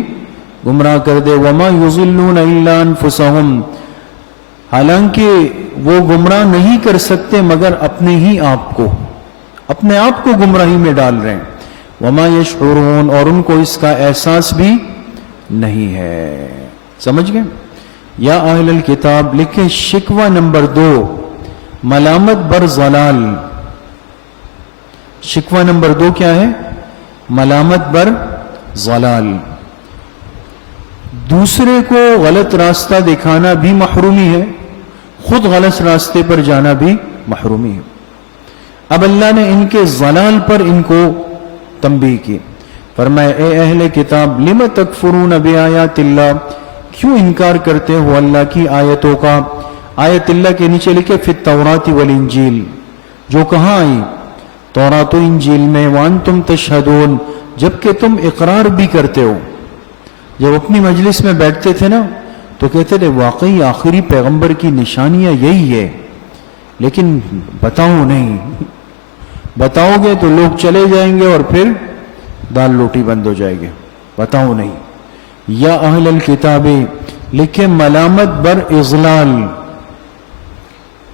گمراہ کر دے. وما یضلون الا انفسهم، حالانکہ وہ گمراہ نہیں کر سکتے مگر اپنے ہی آپ کو، اپنے آپ کو گمراہی میں ڈال رہے ہیں. وما یشعرون، اور ان کو اس کا احساس بھی نہیں ہے. سمجھ گئے؟ یا اہل الکتاب، لکھیں شکوہ نمبر 2 ملامت بر ضلال. شکوہ نمبر 2 کیا ہے؟ ملامت بر ضلال. دوسرے کو غلط راستہ دکھانا بھی محرومی ہے، خود غلط راستے پر جانا بھی محرومی ہے. اب اللہ نے ان کے ضلال پر ان کو تنبیہ کی. فرمایا اے اہل کتاب لم تکفرون بآیات اللہ، کیوں انکار کرتے ہو اللہ کی آیتوں کا. آیت اللہ کے نیچے لکھے فی التوراۃ والانجیل، جو کہاں آئی؟ تورات و انجیل میں. وانتم تشہدون، جبکہ تم اقرار بھی کرتے ہو. جب اپنی مجلس میں بیٹھتے تھے نا تو کہتے تھے واقعی آخری پیغمبر کی نشانیاں یہی ہے، لیکن بتاؤ نہیں، بتاؤ گے تو لوگ چلے جائیں گے اور پھر دال روٹی بند ہو جائے گے، بتاؤ نہیں. یا اہل الکتاب، لکھے ملامت بر اضلال،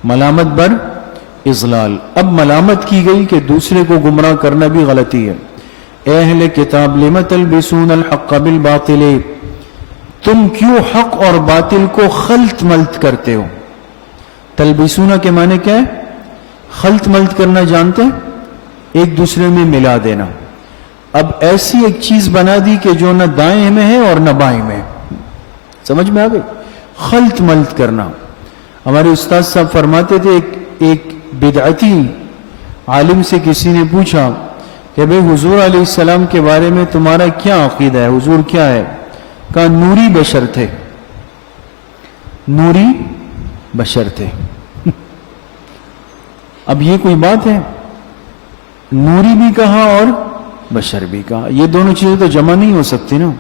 ملامت بر اضلال. اب ملامت کی گئی کہ دوسرے کو گمراہ کرنا بھی غلطی ہے. اے اہل کتاب لم تلبسون الحق بالباطل، تم کیوں حق اور باطل کو خلط ملط کرتے ہو؟ تلبسون کے معنی کیا ہے؟ خلط ملط کرنا جانتے ہیں؟ ایک دوسرے میں ملا دینا. اب ایسی ایک چیز بنا دی کہ جو نہ دائیں میں ہے اور نہ بائیں میں. سمجھ میں آ گئی؟ خلط ملط کرنا. ہمارے استاد صاحب فرماتے تھے ایک بدعتی عالم سے کسی نے پوچھا کہ بھئی حضور علیہ السلام کے بارے میں تمہارا کیا عقیدہ ہے، حضور کیا ہے؟ کہا نوری بشر تھے، نوری بشر تھے. اب یہ کوئی بات ہے؟ نوری بھی کہا اور بشر بھی کہا، یہ دونوں چیزیں تو جمع نہیں ہو سکتی نا.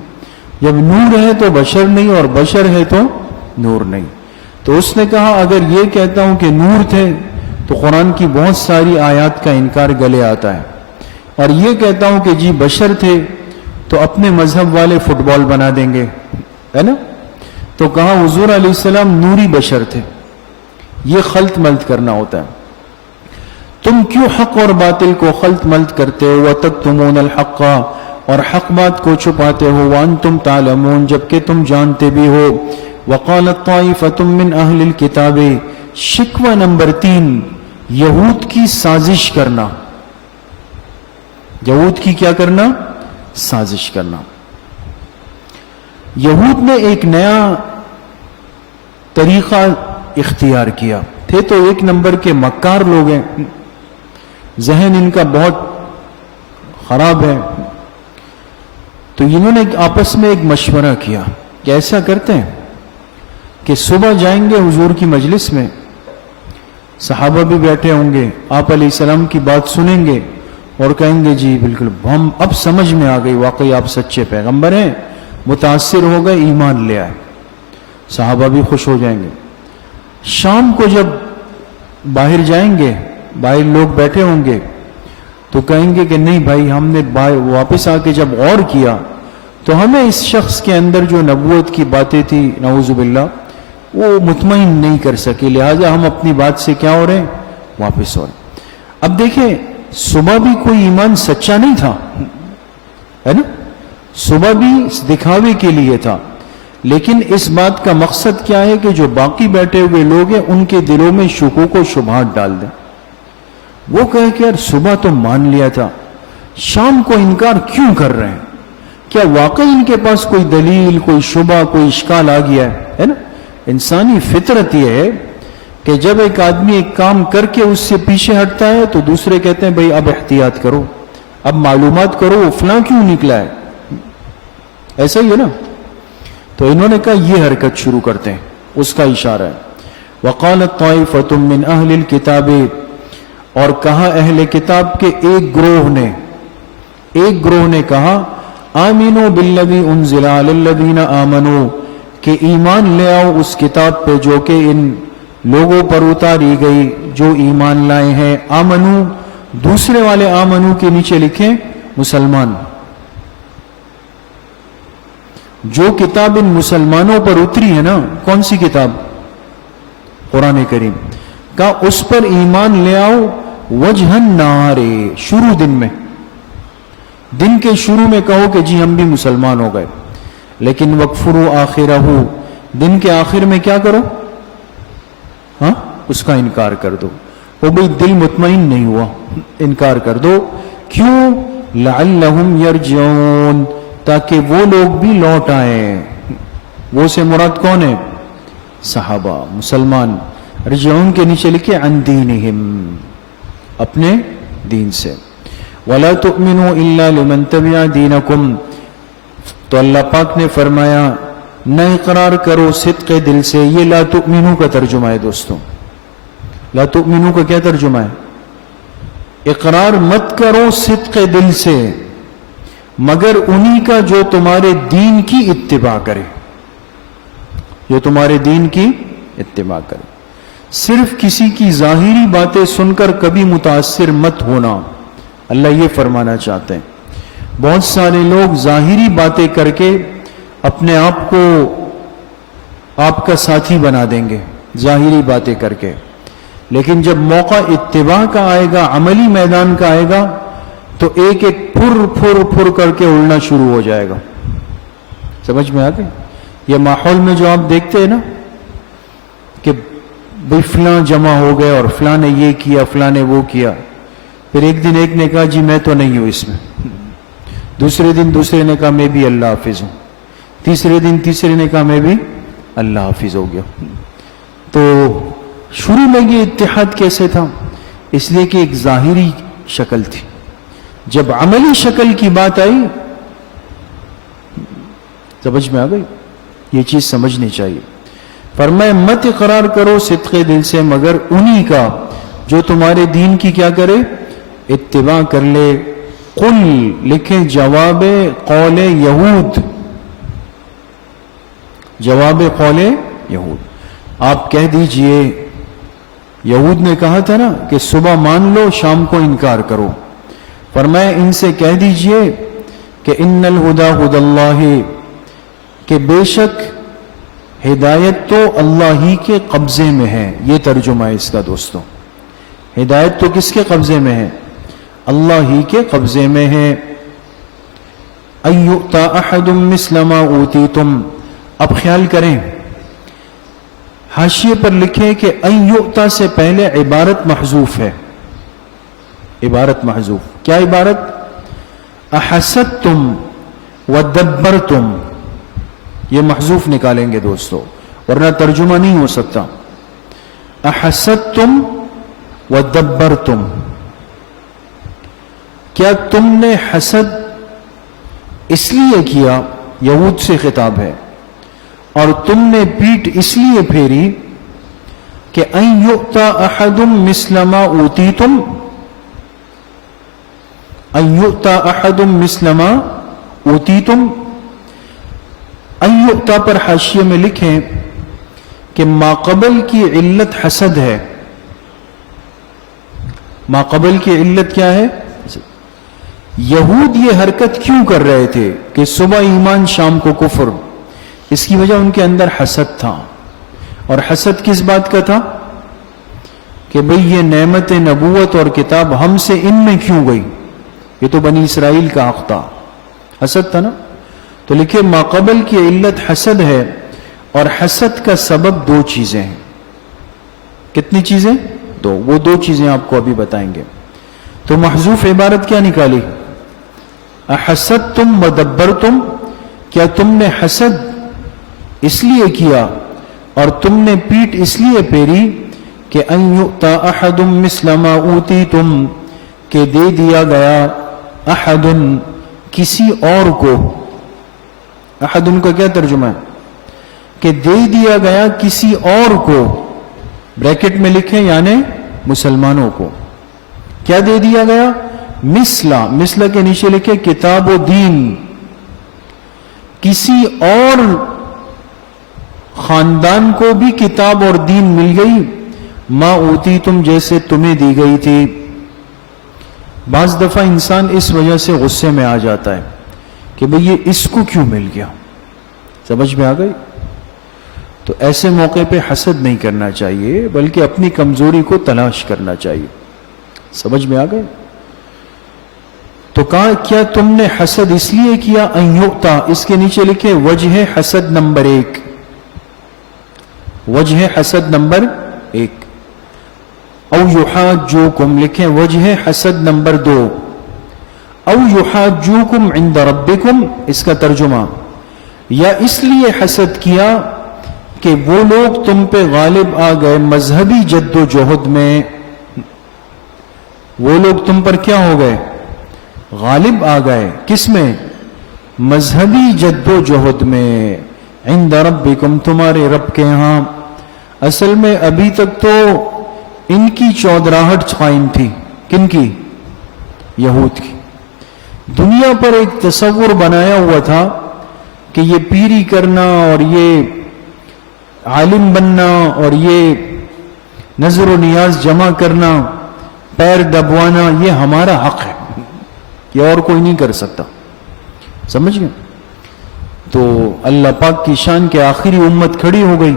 جب نور ہے تو بشر نہیں، اور بشر ہے تو نور نہیں. تو اس نے کہا اگر یہ کہتا ہوں کہ نور تھے تو قرآن کی بہت ساری آیات کا انکار گلے آتا ہے، اور یہ کہتا ہوں کہ جی بشر تھے تو اپنے مذہب والے فٹ بال بنا دیں گے، ہے نا. تو کہا حضور علیہ السلام نوری بشر تھے. یہ خلط ملط کرنا ہوتا ہے. تم کیوں حق اور باطل کو خلط ملط کرتے ہو؟ وَتَكْتُمُونَ الْحَقَّ، اور حق بات کو چھپاتے ہو. وَأَنْتُمْ تَعْلَمُونَ، جبکہ تم جانتے بھی ہو. وَقَالَتْ طَائِفَةٌ مِّنْ أَهْلِ الْكِتَابِ، شکوہ نمبر 3 یہود کی سازش کرنا. یہود کی کیا کرنا؟ سازش کرنا. یہود نے ایک نیا طریقہ اختیار کیا. تھے تو ایک نمبر کے مکار لوگ ہیں، ذہن ان کا بہت خراب ہے. تو انہوں نے آپس میں ایک مشورہ کیا کہ ایسا کرتے ہیں کہ صبح جائیں گے حضور کی مجلس میں، صحابہ بھی بیٹھے ہوں گے، آپ علیہ السلام کی بات سنیں گے اور کہیں گے جی بالکل ہم اب سمجھ میں آ گئی، واقعی آپ سچے پیغمبر ہیں، متاثر ہو گئے، ایمان لے آئے. صحابہ بھی خوش ہو جائیں گے. شام کو جب باہر جائیں گے، باہر لوگ بیٹھے ہوں گے تو کہیں گے کہ نہیں بھائی، ہم نے واپس آ کے جب غور کیا تو ہمیں اس شخص کے اندر جو نبوت کی باتیں تھی نعوذ باللہ وہ مطمئن نہیں کر سکے، لہٰذا ہم اپنی بات سے کیا ہو رہے ہیں؟ واپس ہو رہے ہیں. اب دیکھیں صبح بھی کوئی ایمان سچا نہیں تھا، ہے نا، صبح بھی دکھاوے کے لیے تھا، لیکن اس بات کا مقصد کیا ہے کہ جو باقی بیٹھے ہوئے لوگ ہیں ان کے دلوں میں شکوک و شبہات ڈال دیں. وہ کہے کہ یار صبح تو مان لیا تھا, شام کو انکار کیوں کر رہے ہیں؟ کیا واقعی ان کے پاس کوئی دلیل, کوئی شبہ, کوئی اشکال آ گیا ہے نا؟ انسانی فطرت یہ ہے کہ جب ایک آدمی ایک کام کر کے اس سے پیچھے ہٹتا ہے تو دوسرے کہتے ہیں بھئی اب احتیاط کرو, اب معلومات کرو وہ فلاں کیوں نکلا ہے. ایسا ہی ہے نا؟ تو انہوں نے کہا یہ حرکت شروع کرتے ہیں, اس کا اشارہ ہے. وقالت طائفۃ من اہل الکتاب, اور کہا اہل کتاب کے ایک گروہ نے کہا آمنوا بالذی انزل علی الذین آمنوا, کہ ایمان لے آؤ اس کتاب پہ جو کہ ان لوگوں پر اتاری گئی جو ایمان لائے ہیں. آمنو, دوسرے والے آمنو کے نیچے لکھیں مسلمان. جو کتاب ان مسلمانوں پر اتری ہے نا, کون سی کتاب؟ قرآن کریم. کہا اس پر ایمان لے آؤ وجہ النہار, شروع دن میں, دن کے شروع میں کہو کہ جی ہم بھی مسلمان ہو گئے. لیکن وکفروا آخرہ, دن کے آخر میں کیا کرو؟ ہاں, اس کا انکار کر دو. وہ بھئی دل مطمئن نہیں ہوا, انکار کر دو. کیوں؟ لعلہم یرجعون, تاکہ وہ لوگ بھی لوٹ آئیں. وہ سے مراد کون ہے؟ صحابہ, مسلمان. رجعون کے نیچے لکھے عن دینہم, اپنے دین سے. وَلَا تُؤْمِنُوا إِلَّا لِمَنْ تَبِعَ دِينَكُمْ, تو اللہ پاک نے فرمایا نہ اقرار کرو صدق دل سے. یہ لا تؤمنو کا ترجمہ ہے دوستوں. لا تؤمنو کا کیا ترجمہ ہے؟ اقرار مت کرو صدق دل سے مگر انہی کا جو تمہارے دین کی اتباع کرے, جو تمہارے دین کی اتباع کرے. صرف کسی کی ظاہری باتیں سن کر کبھی متاثر مت ہونا, اللہ یہ فرمانا چاہتے ہیں. بہت سارے لوگ ظاہری باتیں کر کے اپنے آپ کو آپ کا ساتھی بنا دیں گے, ظاہری باتیں کر کے. لیکن جب موقع اتباع کا آئے گا, عملی میدان کا آئے گا, تو ایک ایک پھر کر کے اڑنا شروع ہو جائے گا. سمجھ میں آ گئی؟ یہ ماحول میں جو آپ دیکھتے ہیں نا کہ بھئی فلاں جمع ہو گئے اور فلاں نے یہ کیا, فلاں نے وہ کیا. پھر ایک دن ایک نے کہا جی میں تو نہیں ہوں اس میں, دوسرے دن دوسرے نے کہا میں بھی اللہ حافظ ہوں, تیسرے دن تیسرے نے کہا میں بھی اللہ حافظ ہو گیا. تو شروع میں یہ اتحاد کیسے تھا؟ اس لیے کہ ایک ظاہری شکل تھی. جب عملی شکل کی بات آئی, سمجھ میں آ گئی؟ یہ چیز سمجھنی چاہیے. فرمایا مت اقرار کرو صدق دل سے مگر انہی کا جو تمہارے دین کی کیا کرے, اتباع کر لے. قل, لکھیں جواب قول یہود, جواب قول یہود. آپ کہہ دیجئے, یہود نے کہا تھا نا کہ صبح مان لو شام کو انکار کرو. فرمایا ان سے کہہ دیجئے کہ ان الہدی ھدی اللہ, کہ بے شک ہدایت تو اللہ ہی کے قبضے میں ہے. یہ ترجمہ ہے اس کا دوستوں. ہدایت تو کس کے قبضے میں ہے؟ اللہ ہی کے قبضے میں ہے. ان یؤتی احد مثل ما اوتیتم, اب خیال کریں حاشیے پر لکھیں کہ ان یؤتی سے پہلے عبارت محذوف ہے. عبارت محذوف. کیا عبارت؟ احسدتم ودبرتم, یہ محذوف نکالیں گے دوستو ورنہ ترجمہ نہیں ہو سکتا. احسدتم ودبرتم, کیا تم نے حسد اس لیے کیا, یہود سے خطاب ہے, اور تم نے پیٹ اس لیے پھیری کہ ان یؤتی احد مثل ما اوتیتم, ان یؤتی احد مثل ما اوتیتم. ان یؤتی پر حاشیے میں لکھیں کہ ماقبل کی علت حسد ہے. ماقبل کی علت کیا ہے؟ یہود یہ حرکت کیوں کر رہے تھے کہ صبح ایمان شام کو کفر؟ اس کی وجہ ان کے اندر حسد تھا. اور حسد کس بات کا تھا؟ کہ بھئی یہ نعمت نبوت اور کتاب ہم سے ان میں کیوں گئی, یہ تو بنی اسرائیل کا حق تھا. حسد تھا نا. تو لکھے ماقبل کی علت حسد ہے. اور حسد کا سبب دو چیزیں ہیں. کتنی چیزیں؟ دو. وہ دو چیزیں آپ کو ابھی بتائیں گے. تو محذوف عبارت کیا نکالی؟ احسدتم ودبرتم، کیا تم نے حسد اس لیے کیا اور تم نے پیٹ اس لیے پھیری کہ ان یؤتی احد مثل ما اوتیتم، کہ دے دیا گیا احد کسی اور کو. احد کا کیا ترجمہ ہے؟ کہ دے دیا گیا کسی اور کو. بریکٹ میں لکھیں یعنی مسلمانوں کو. کیا دے دیا گیا؟ مثلا کے نیچے لکھے کتاب و دین. کسی اور خاندان کو بھی کتاب اور دین مل گئی، ما اوتی تم، جیسے تمہیں دی گئی تھی. بعض دفعہ انسان اس وجہ سے غصے میں آ جاتا ہے کہ بھئی یہ اس کو کیوں مل گیا. سمجھ میں آ گئی؟ تو ایسے موقع پہ حسد نہیں کرنا چاہیے بلکہ اپنی کمزوری کو تلاش کرنا چاہیے. سمجھ میں آ گئے؟ تو کہا کیا تم نے حسد اس لیے کیا ان یؤتا، اس کے نیچے لکھے وجہ حسد نمبر 1. وجہ حسد نمبر 1. او یحاجوکم لکھیں وجہ حسد نمبر 2. او یحاجوکم عند ربکم، اس کا ترجمہ یا اس لیے حسد کیا کہ وہ لوگ تم پہ غالب آ گئے مذہبی جد و جہد میں. وہ لوگ تم پر کیا ہو گئے؟ غالب آ گئے. کس میں؟ مذہبی جد و جہد میں. عند ربکم، تمہارے رب کے ہاں. اصل میں ابھی تک تو ان کی چودراہٹ قائم تھی. کن کی؟ یہود کی. دنیا پر ایک تصور بنایا ہوا تھا کہ یہ پیری کرنا اور یہ عالم بننا اور یہ نظر و نیاز جمع کرنا، پیر دبوانا، یہ ہمارا حق ہے، یہ اور کوئی نہیں کر سکتا. سمجھ گئے؟ تو اللہ پاک کی شان کے آخری امت کھڑی ہو گئی،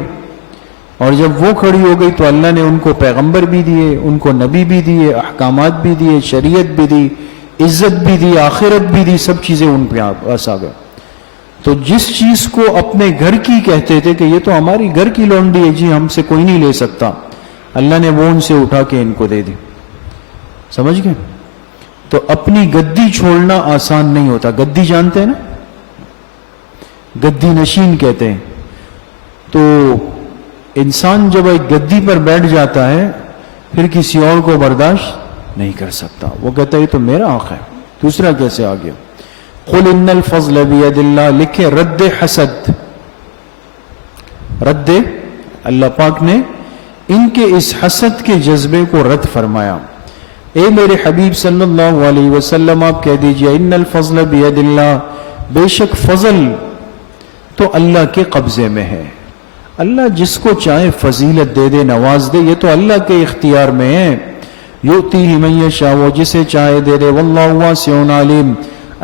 اور جب وہ کھڑی ہو گئی تو اللہ نے ان کو پیغمبر بھی دیے، ان کو نبی بھی دیے، احکامات بھی دیے، شریعت بھی دی، عزت بھی دی، آخرت بھی دی، سب چیزیں ان پہ آ گئے. تو جس چیز کو اپنے گھر کی کہتے تھے کہ یہ تو ہماری گھر کی لونڈی ہے جی، ہم سے کوئی نہیں لے سکتا، اللہ نے وہ ان سے اٹھا کے ان کو دے دی. سمجھ گئے؟ تو اپنی گدی چھوڑنا آسان نہیں ہوتا. گدی جانتے ہیں نا؟ گدی نشین کہتے ہیں. تو انسان جب ایک گدی پر بیٹھ جاتا ہے پھر کسی اور کو برداشت نہیں کر سکتا. وہ کہتا ہے یہ تو میرا حق ہے، دوسرا کیسے آ گیا؟ قل ان الفضل بید اللہ، لکھے رد حسد. رد، اللہ پاک نے ان کے اس حسد کے جذبے کو رد فرمایا. اے میرے حبیب صلی اللہ علیہ وسلم آپ کہہ دیجئے ان الفضل بید اللہ، بے شک فضل تو اللہ کے قبضے میں ہے. اللہ جس کو چاہے فضیلت دے دے، نواز دے، یہ تو اللہ کے اختیار میں ہے. یؤتیہ من یشاء، وہ جسے چاہے دے دے. واللہ واسع علیم،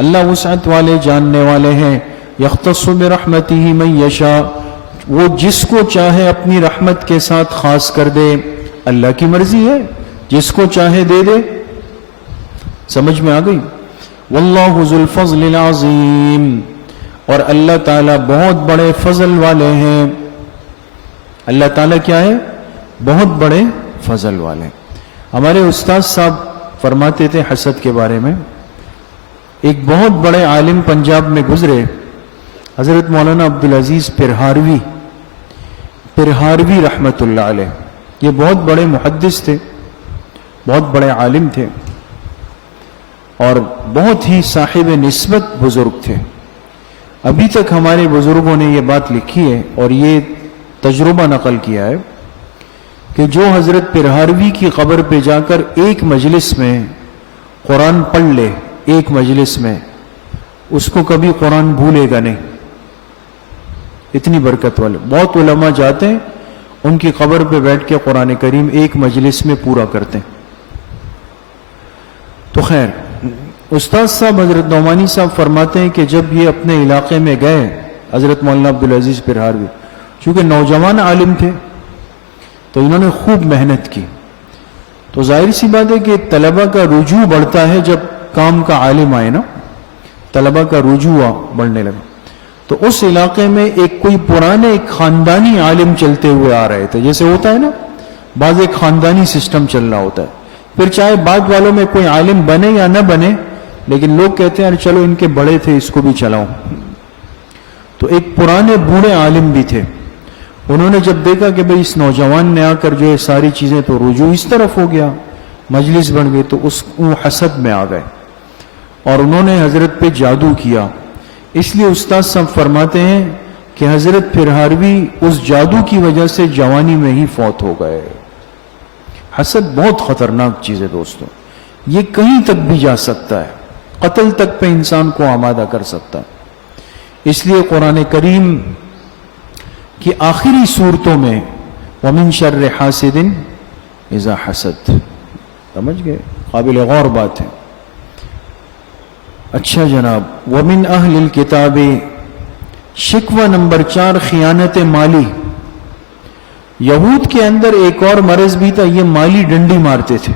اللہ وسعت والے جاننے والے ہیں. یختص برحمتہ من یشاء، وہ جس کو چاہے اپنی رحمت کے ساتھ خاص کر دے. اللہ کی مرضی ہے، جس کو چاہے دے دے. سمجھ میں آ گئی؟ واللہ ذو الفضل العظیم، اور اللہ تعالیٰ بہت بڑے فضل والے ہیں. اللہ تعالیٰ کیا ہے؟ بہت بڑے فضل والے. ہمارے استاد صاحب فرماتے تھے حسد کے بارے میں، ایک بہت بڑے عالم پنجاب میں گزرے، حضرت مولانا عبدالعزیز پرہاروی رحمت اللہ علیہ. یہ بہت بڑے محدث تھے، بہت بڑے عالم تھے، اور بہت ہی صاحب نسبت بزرگ تھے. ابھی تک ہمارے بزرگوں نے یہ بات لکھی ہے اور یہ تجربہ نقل کیا ہے کہ جو حضرت پرہاروی کی قبر پہ جا کر ایک مجلس میں قرآن پڑھ لے، ایک مجلس میں، اس کو کبھی قرآن بھولے گا نہیں. اتنی برکت والے. بہت علماء جاتے ہیں ان کی قبر پہ بیٹھ کے قرآن کریم ایک مجلس میں پورا کرتے ہیں. تو خیر، استاد صاحب حضرت نعمانی صاحب فرماتے ہیں کہ جب یہ اپنے علاقے میں گئے، حضرت مولانا عبدالعزیز پرہاروی چونکہ نوجوان عالم تھے تو انہوں نے خوب محنت کی. تو ظاہر سی بات ہے کہ طلبہ کا رجوع بڑھتا ہے جب کام کا عالم آئے نا، طلبہ کا رجوع بڑھنے لگا. تو اس علاقے میں ایک کوئی پرانے ایک خاندانی عالم چلتے ہوئے آ رہے تھے. جیسے ہوتا ہے نا بعض ایک خاندانی سسٹم چل رہا ہوتا ہے, پھر چاہے بعد والوں میں کوئی عالم بنے یا نہ بنے, لیکن لوگ کہتے ہیں چلو ان کے بڑے تھے اس کو بھی چلاؤ. تو ایک پرانے بوڑھے عالم بھی تھے. انہوں نے جب دیکھا کہ بھئی اس نوجوان نے آ کر جو ہے ساری چیزیں تو رجوع اس طرف ہو گیا, مجلس بن گئی, تو وہ حسد میں آ گئے اور انہوں نے حضرت پہ جادو کیا. اس لیے استاد صاحب فرماتے ہیں کہ حضرت پھرہاروی اس جادو کی وجہ سے جوانی میں ہی فوت ہو گئے. حسد بہت خطرناک چیز ہے دوستوں, یہ کہیں تک بھی جا سکتا ہے, قتل تک پہ انسان کو آمادہ کر سکتا ہے. اس لیے قرآن کریم کی آخری صورتوں میں وَمِن شَرِّ حَاسِدٍ اِذَا حَسَد, سمجھ گئے, قابل غور بات ہے. اچھا جناب, وَمِنْ أَهْلِ الْكِتَابِ, شکوہ نمبر 4, خیانت مالی. یہود کے اندر ایک اور مرض بھی تھا, یہ مالی ڈنڈی مارتے تھے.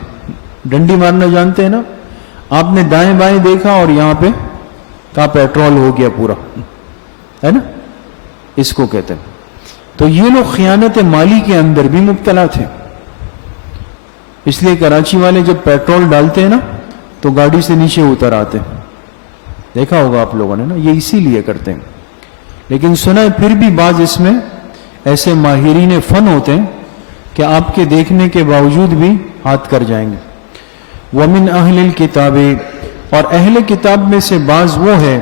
ڈنڈی مارنا جانتے ہیں نا, آپ نے دائیں بائیں دیکھا اور یہاں پہ کہاں پیٹرول ہو گیا پورا, ہے نا, اس کو کہتے ہیں. تو یہ لوگ خیانت مالی کے اندر بھی مبتلا تھے. اس لیے کراچی والے جب پیٹرول ڈالتے ہیں نا تو گاڑی سے نیچے اتر آتے, دیکھا ہوگا آپ لوگوں نے نا, یہ اسی لیے کرتے ہیں. لیکن سنا ہے پھر بھی بعض اس میں ایسے ماہرین فن ہوتے ہیں کہ آپ کے دیکھنے کے باوجود بھی ہاتھ کر جائیں گے. وَمِنْ أَهْلِ الْكِتَابِ, اور اہل کتاب میں سے بعض وہ ہے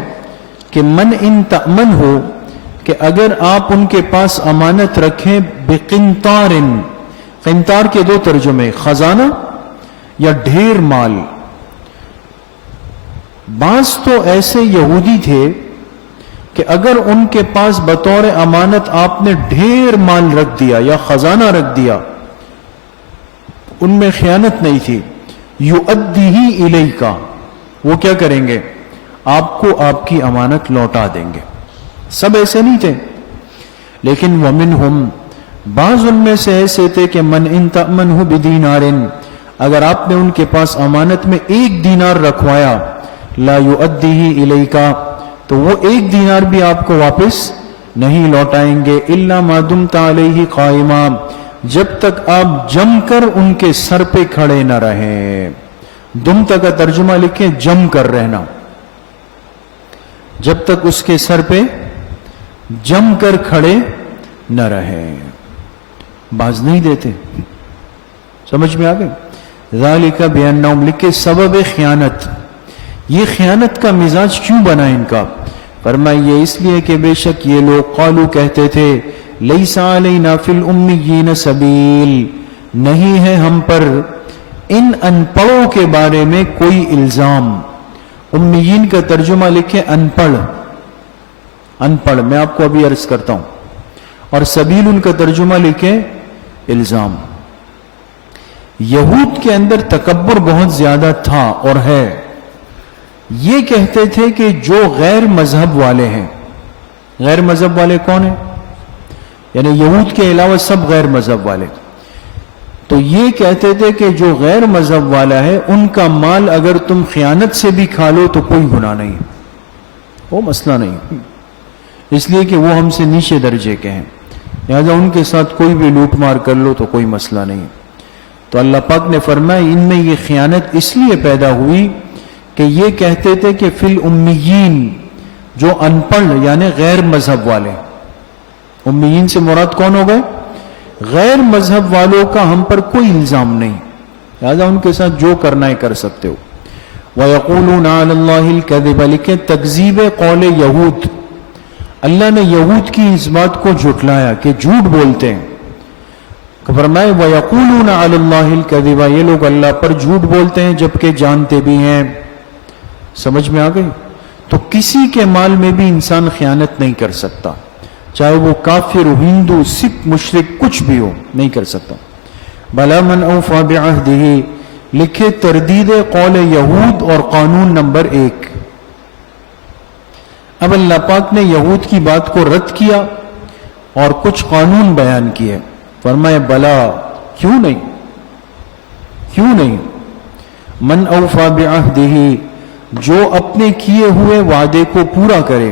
کہ من ان تأمن ہو, کہ اگر آپ ان کے پاس امانت رکھیں, بقنطار, قنطار کے 2 ترجمے, خزانہ یا ڈھیر مال. بعض تو ایسے یہودی تھے کہ اگر ان کے پاس بطور امانت آپ نے ڈھیر مال رکھ دیا یا خزانہ رکھ دیا, ان میں خیانت نہیں تھی, یؤدیہ الیکا, وہ کیا کریں گے, آپ کو آپ کی امانت لوٹا دیں گے. سب ایسے نہیں تھے, لیکن ومنہم, بعض ان میں سے ایسے تھے کہ من ان تأمنہ بدینار, اگر آپ نے ان کے پاس امانت میں 1 دینار رکھوایا, لا یؤدیہ الیکا, تو وہ 1 دینار بھی آپ کو واپس نہیں لوٹائیں گے, الا ما دمت علیہ قائما, جب تک آپ جم کر ان کے سر پہ کھڑے نہ رہیں. دمت کا ترجمہ لکھیں جم کر رہنا, جب تک اس کے سر پہ جم کر کھڑے نہ رہیں. باز نہیں دیتے, سمجھ میں آ گئے. ذالک بانہم, لکھے سبب خیانت, یہ خیانت کا مزاج کیوں بنا ان کا, فرمایا یہ اس لیے کہ بے شک یہ لوگ قالو کہتے تھے, لیس علینا فی الامیین سبیل, نہیں ہے ہم پر ان ان پڑھوں کے بارے میں کوئی الزام. امیین کا ترجمہ لکھے ان پڑھ, ان پڑھ, میں آپ کو ابھی عرض کرتا ہوں, اور سبیل ان کا ترجمہ لکھے الزام. یہود کے اندر تکبر بہت زیادہ تھا اور ہے. یہ کہتے تھے کہ جو غیر مذہب والے ہیں, غیر مذہب والے کون ہیں, یعنی یہود کے علاوہ سب غیر مذہب والے, تو یہ کہتے تھے کہ جو غیر مذہب والا ہے ان کا مال اگر تم خیانت سے بھی کھا لو تو کوئی گناہ نہیں, وہ مسئلہ نہیں, اس لیے کہ وہ ہم سے نیچے درجے کے ہیں, لہذا ان کے ساتھ کوئی بھی لوٹ مار کر لو تو کوئی مسئلہ نہیں. تو اللہ پاک نے فرمایا ان میں یہ خیانت اس لیے پیدا ہوئی کہ یہ کہتے تھے کہ فی الامیین, جو ان پڑھ یعنی غیر مذہب والے, امیین سے مراد کون ہو گئے, غیر مذہب والوں کا ہم پر کوئی الزام نہیں, لہذا ان کے ساتھ جو کرنا ہے کر سکتے ہو. وَيَقُولُونَ عَلَى اللَّهِ الْكَذِبَ, لکھیں تکذیب قول یہود, اللہ نے یہود کی اس بات کو جھٹلایا کہ جھوٹ بولتے ہیں. فرمائے وَيَقُولُونَ عَلَى اللَّهِ الْكَذِبَ, یہ لوگ اللہ پر جھوٹ بولتے ہیں جبکہ جانتے بھی ہیں. سمجھ میں آ گئی. تو کسی کے مال میں بھی انسان خیانت نہیں کر سکتا, چاہے وہ کافر ہو, ہندو, سکھ, مشرک, کچھ بھی ہو, نہیں کر سکتا. بلا من اوفى بعہدہ, لکھے تردید قول یہود اور قانون نمبر 1. اب اللہ پاک نے یہود کی بات کو رد کیا اور کچھ قانون بیان کیے. فرمائے بلا, کیوں نہیں, کیوں نہیں, من اوفى بعہدہ, جو اپنے کیے ہوئے وعدے کو پورا کرے,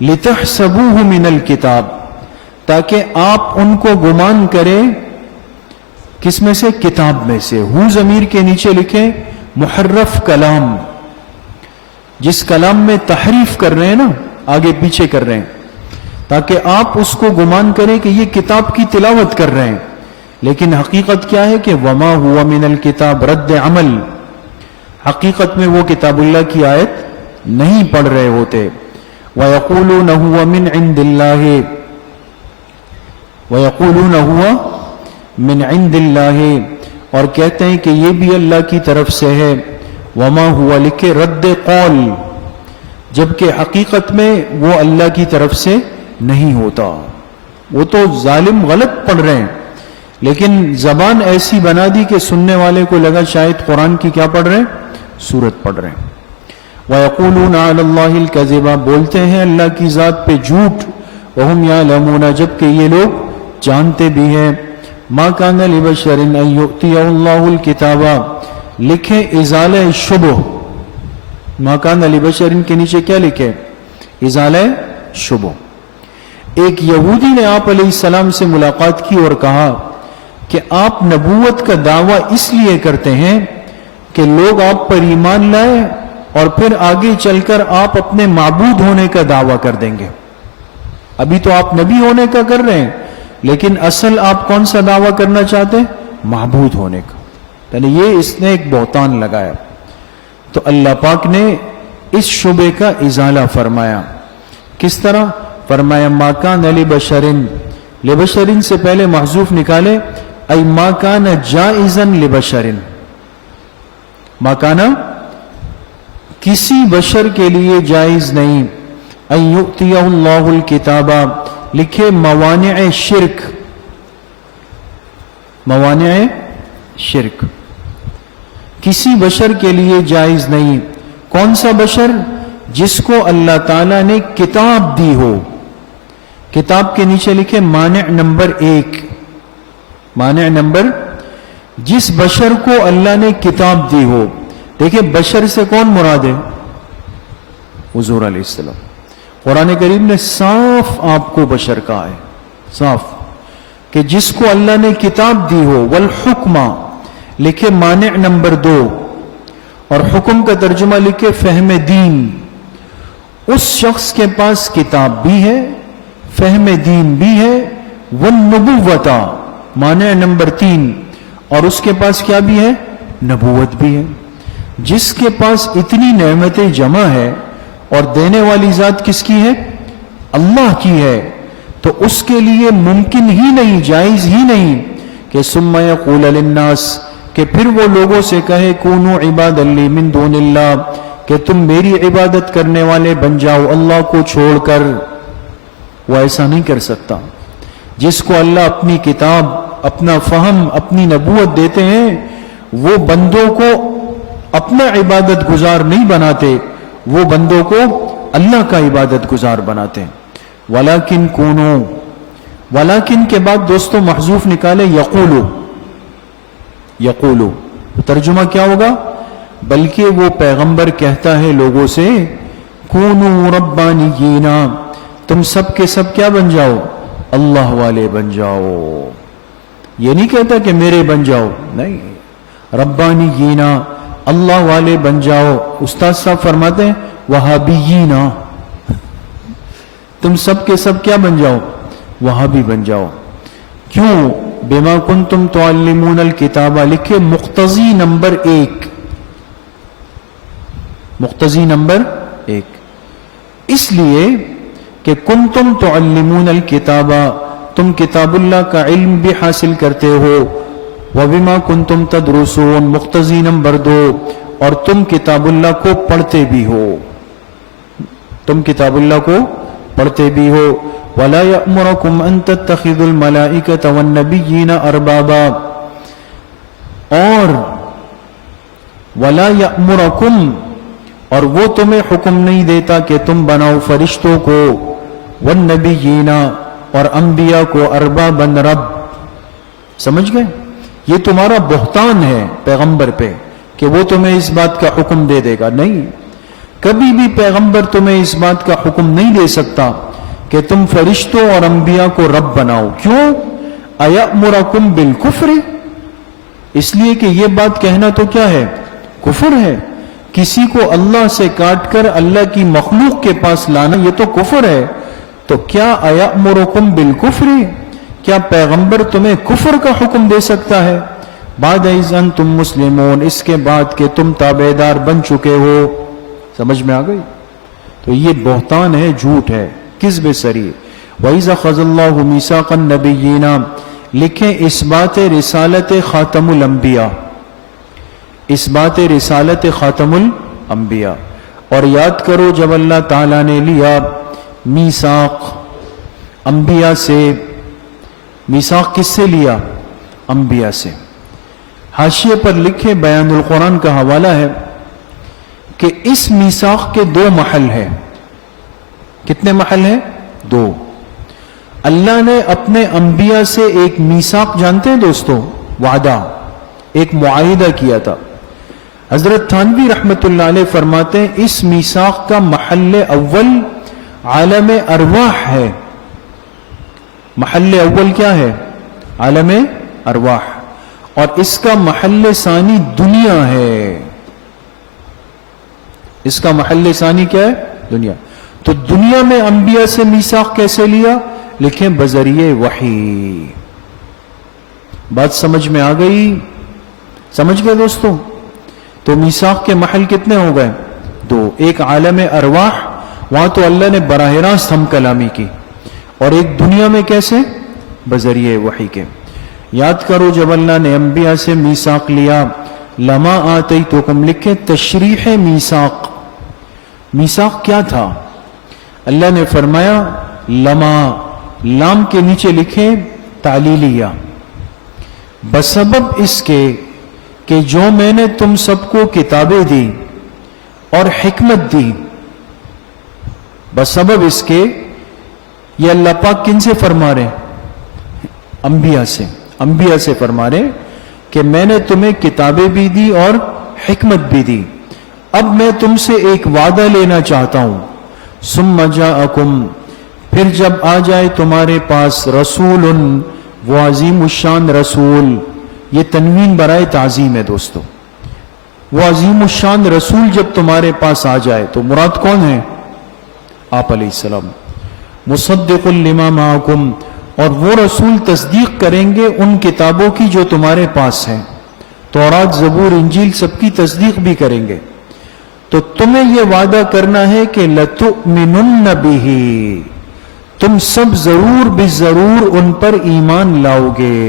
لِتَحْسَبُوهُ مِنَ الْكِتَابِ، تاکہ آپ ان کو گمان کریں کس میں سے؟ کتاب میں سے. ہو ضمیر کے نیچے لکھیں محرف کلام، جس کلام میں تحریف کر رہے ہیں نا، آگے پیچھے کر رہے ہیں، تاکہ آپ اس کو گمان کریں کہ یہ کتاب کی تلاوت کر رہے ہیں، لیکن حقیقت کیا ہے کہ وما ہوا من الکتاب، رد عمل، حقیقت میں وہ کتاب اللہ کی آیت نہیں پڑھ رہے ہوتے. وَيَقُولُونَ هُوَ مِنْ عِنْدِ اللَّهِ، وَيَقُولُونَ هُوَ مِنْ عِنْدِ اللَّهِ، اور کہتے ہیں کہ یہ بھی اللہ کی طرف سے ہے. وما ہوا لکھے رد قول، جبکہ حقیقت میں وہ اللہ کی طرف سے نہیں ہوتا. وہ تو ظالم غلط پڑھ رہے ہیں، لیکن زبان ایسی بنا دی کہ سننے والے کو لگا شاید قرآن کی کیا پڑھ رہے ہیں؟ سورت پڑھ رہے ہیں. وَيَقُولُونَ عَلَى اللَّهِ الْكَذِبَ، بولتے ہیں اللہ کی ذات پہ جھوٹ. وَهُمْ يَعْلَمُونَ، جبکہ یہ لوگ جانتے بھی ہیں. مَا كَانَ لِبَشَرٍ أَن يُؤْتِيَهُ اللَّهُ الْكِتَابَ، لکھیں ازالہ شبہ. مَا كَانَ لِبَشَرٍ کے نیچے کیا لکھے؟ ازالہ شبہ. ایک یہودی نے آپ علیہ السلام سے ملاقات کی اور کہا کہ آپ نبوت کا دعویٰ اس لیے کرتے ہیں کہ لوگ آپ پر ایمان لائے اور پھر آگے چل کر آپ اپنے معبود ہونے کا دعویٰ کر دیں گے. ابھی تو آپ نبی ہونے کا کر رہے ہیں، لیکن اصل آپ کون سا دعویٰ کرنا چاہتے ہیں؟ معبود ہونے کا. یعنی یہ اس نے ایک بہتان لگایا. تو اللہ پاک نے اس شبے کا ازالہ فرمایا. کس طرح فرمایا؟ ما کان لبشرن، لبشرن سے پہلے محذوف نکالے، ای ما کان جائزا لبشرن، ما کان کسی بشر کے لیے جائز نہیں. ان یؤتیہ اللہ الکتاب، لکھے موانع شرک، موانع شرک کسی بشر کے لیے جائز نہیں. کون سا بشر؟ جس کو اللہ تعالیٰ نے کتاب دی ہو. کتاب کے نیچے لکھے مانع نمبر 1، مانع نمبر، جس بشر کو اللہ نے کتاب دی ہو. دیکھیں بشر سے کون مراد ہے؟ حضور علیہ السلام. قرآن کریم نے صاف آپ کو بشر کہا ہے، صاف، کہ جس کو اللہ نے کتاب دی ہو. والحکمہ لکھے مانع نمبر 2، اور حکم کا ترجمہ لکھے فہم دین. اس شخص کے پاس کتاب بھی ہے، فہم دین بھی ہے. والنبوۃ مانع نمبر 3، اور اس کے پاس کیا بھی ہے؟ نبوت بھی ہے. جس کے پاس اتنی نعمتیں جمع ہے اور دینے والی ذات کس کی ہے؟ اللہ کی ہے. تو اس کے لیے ممکن ہی نہیں، جائز ہی نہیں کہ ثم یقول للناس، کہ پھر وہ لوگوں سے کہے کونوا عبادا لی من دون اللہ، کہ تم میری عبادت کرنے والے بن جاؤ اللہ کو چھوڑ کر. وہ ایسا نہیں کر سکتا. جس کو اللہ اپنی کتاب، اپنا فہم، اپنی نبوت دیتے ہیں، وہ بندوں کو اپنا عبادت گزار نہیں بناتے، وہ بندوں کو اللہ کا عبادت گزار بناتے ہیں. ولیکن کونو، ولیکن کے بعد دوستو محذوف نکالے یقولو. یقولو ترجمہ کیا ہوگا؟ بلکہ وہ پیغمبر کہتا ہے لوگوں سے کونو ربانیین، تم سب کے سب کیا بن جاؤ؟ اللہ والے بن جاؤ. یہ نہیں کہتا کہ میرے بن جاؤ، نہیں، ربانیین اللہ والے بن جاؤ. استاد صاحب فرماتے ہیں وہابیین، تم سب کے سب کیا بن جاؤ؟ وہابی بن جاؤ. کیوں؟ بما کنتم تعلمون الکتاب، لکھے مقتضی نمبر 1، مقتضی نمبر 1، اس لیے کہ کنتم تعلمون الکتاب، تم کتاب اللہ کا علم بھی حاصل کرتے ہو. وبما کنتم تدرسون، مقتضی نمبر 2، اور تم کتاب اللہ کو پڑھتے بھی ہو، تم کتاب اللہ کو پڑھتے بھی ہو. ولا یأمرکم ان تتخذوا الملائکۃ والنبیین اربابا، اور ولا یأمرکم، اور وہ تمہیں حکم نہیں دیتا کہ تم بناؤ فرشتوں کو، والنبیین، اور انبیاء کو، اربابا رب. سمجھ گئے؟ یہ تمہارا بہتان ہے پیغمبر پہ کہ وہ تمہیں اس بات کا حکم دے دے گا. نہیں، کبھی بھی پیغمبر تمہیں اس بات کا حکم نہیں دے سکتا کہ تم فرشتوں اور انبیاء کو رب بناؤ. کیوں؟ اَيَأْمُرَكُمْ بِالْكُفْرِ، اس لیے کہ یہ بات کہنا تو کیا ہے؟ کفر ہے. کسی کو اللہ سے کاٹ کر اللہ کی مخلوق کے پاس لانا یہ تو کفر ہے. تو کیا اَيَأْمُرُكُمْ بِالْكُفْرِ، کیا پیغمبر تمہیں کفر کا حکم دے سکتا ہے؟ بعد اذ انتم مسلمون، اس کے بعد کہ تم تابعدار بن چکے ہو. سمجھ میں آ گئی؟ تو یہ بہتان ہے، جھوٹ ہے، کذب سری. وَإِذَا أَخَذَ اللَّهُ مِيثَاقَ النَّبِيِّينَ، لکھیں اس بات رسالت خاتم الانبیاء، اس بات رسالت خاتم الانبیاء. اور یاد کرو جب اللہ تعالیٰ نے لیا میثاق انبیاء سے، میثاق کس سے لیا؟ انبیاء سے. حاشیے پر لکھے بیان القرآن کا حوالہ ہے کہ اس میثاق کے 2 محل ہیں. کتنے محل ہیں؟ 2. اللہ نے اپنے انبیاء سے ایک میثاق، جانتے ہیں دوستو، وعدہ، ایک معاہدہ کیا تھا. حضرت تھانوی رحمت اللہ علیہ فرماتے ہیں اس میثاق کا محل اول عالم ارواح ہے. محل اول کیا ہے؟ عالم ارواح. اور اس کا محل ثانی دنیا ہے. اس کا محل ثانی کیا ہے؟ دنیا. تو دنیا میں انبیاء سے میثاق کیسے لیا؟ لکھیں بذریعہ وحی. بات سمجھ میں آ گئی؟ سمجھ گئے دوستو؟ تو میثاق کے محل کتنے ہو گئے؟ 2. ایک عالم ارواح، وہاں تو اللہ نے براہ راست ہم کلامی کی، اور ایک دنیا میں کیسے؟ بذریعہ وحی کے. یاد کرو جب اللہ نے انبیاء سے میثاق لیا، لما آتیتکم، لکھیں تشریح میثاق. میثاق کیا تھا؟ اللہ نے فرمایا لما، لام کے نیچے لکھیں تعلیلیہ، بسبب اس کے کہ جو میں نے تم سب کو کتابیں دی اور حکمت دی. بسبب اس کے، یہ اللہ پاک کن سے فرما رہے؟ انبیاء سے. انبیاء سے فرما رہے کہ میں نے تمہیں کتابیں بھی دی اور حکمت بھی دی. اب میں تم سے ایک وعدہ لینا چاہتا ہوں. ثم جاءکم، پھر جب آ جائے تمہارے پاس رسول، وہ عظیم الشان رسول. یہ تنوین برائے تعظیم ہے دوستو. وہ عظیم الشان رسول جب تمہارے پاس آ جائے تو مراد کون ہے؟ آپ علیہ السلام. مصدق لما معکم، اور وہ رسول تصدیق کریں گے ان کتابوں کی جو تمہارے پاس ہیں. تورات، زبور، انجیل سب کی تصدیق بھی کریں گے. تو تمہیں یہ وعدہ کرنا ہے کہ لَتُؤْمِنُنَّ بِهِ، تم سب ضرور بضرور ان پر ایمان لاؤ گے.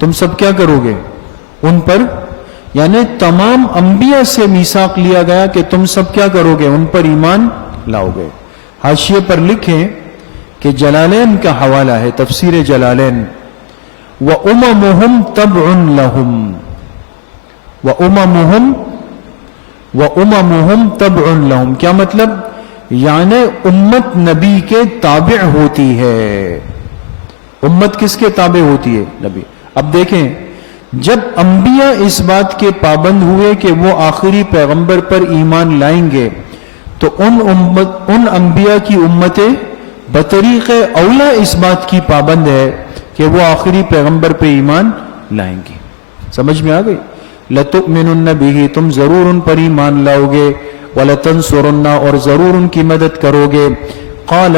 تم سب کیا کرو گے؟ ان پر، یعنی تمام انبیاء سے میثاق لیا گیا کہ تم سب کیا کرو گے؟ ان پر ایمان لاؤ گے. حاشیے پر لکھیں کہ جلالین کا حوالہ ہے، تفسیر جلالین، وَأُمَمُهُمْ تَبْعٌ لَهُمْ، وَأُمَمُهُمْ تَبْعٌ لَهُمْ. کیا مطلب؟ یعنی امت نبی کے تابع ہوتی ہے. امت کس کے تابع ہوتی ہے؟ نبی. اب دیکھیں جب انبیاء اس بات کے پابند ہوئے کہ وہ آخری پیغمبر پر ایمان لائیں گے تو ان انبیاء کی امتیں بطریق اولا اس بات کی پابند ہے کہ وہ آخری پیغمبر پہ ایمان لائیں گی. سمجھ میں آ گئی؟ لَتُؤْمِنُنَّ بِهِ، تم ضرور ان پر ایمان لاؤ گے، وَلَتَنْصُرُنَّ، اور ضرور ان کی مدد کرو گے. قَالَ،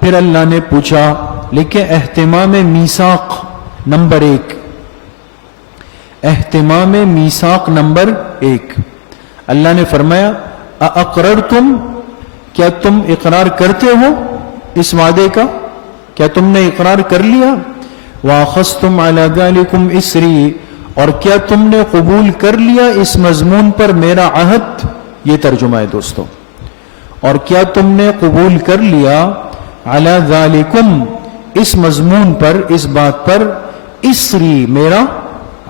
پھر اللہ نے پوچھا. لکھیں اہتمام میثاق نمبر 1، اہتمام میثاق نمبر 1. اللہ نے فرمایا اَأَقْرَرْتُمْ، کیا تم اقرار کرتے ہو اس وعدے کا؟ کیا تم نے اقرار کر لیا؟ وَأَخَذْتُمْ عَلَى ذَلِكُمْ إِسْرِي، اور کیا تم نے قبول کر لیا اس مضمون پر میرا عہد؟ یہ ترجمہ ہے دوستو. اور کیا تم نے قبول کر لیا عَلَى ذَلِكُمْ، اس مضمون پر، اس بات پر، اسری، میرا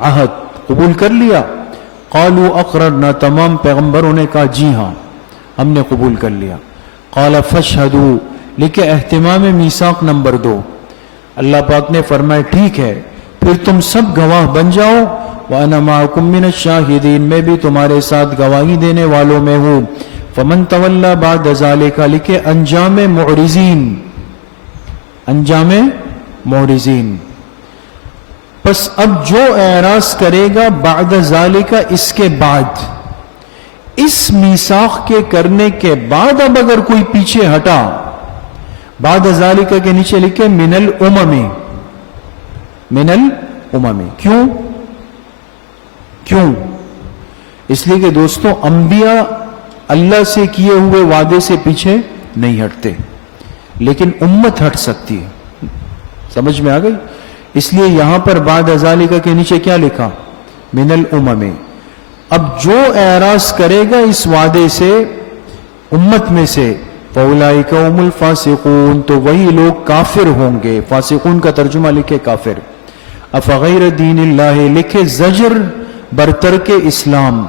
عہد قبول کر لیا؟ قالوا اقررنا، تمام پیغمبروں نے کہا جی ہاں ہم نے قبول کر لیا. قال فاشهدوا، لکھے اہتمام میثاق نمبر 2. اللہ پاک نے فرمایا ٹھیک ہے پھر تم سب گواہ بن جاؤ، وَأَنَا مَعَكُم مِّنَ الشَّاهِدِينَ، میں بھی تمہارے ساتھ گواہی دینے والوں میں ہوں۔ فَمَن تَوَلَّى بَعْدَ ذَلِكَ، لکھے انجام معرضین، انجام معرضین، پس اب جو اعراض کرے گا بعد ذالک، اس کے بعد، اس میثاق کے کرنے کے بعد اب اگر کوئی پیچھے ہٹا، بعد ذالک کے نیچے لکھے من الامم، من الامم، کیوں؟ اس لیے کہ دوستو انبیاء اللہ سے کیے ہوئے وعدے سے پیچھے نہیں ہٹتے، لیکن امت ہٹ سکتی ہے، سمجھ میں آ گئی؟ اس لیے یہاں پر بعد ذالک کے نیچے کیا لکھا؟ من الامم۔ اب جو اعراض کرے گا اس وعدے سے امت میں سے، فَأُولَئِكَ هُمُ الْفَاسِقُونَ، تو وہی لوگ کافر ہوں گے۔ فاسقون کا ترجمہ لکھے کافر۔ افغیر دین اللہ، لکھے زجر برتر کے اسلام،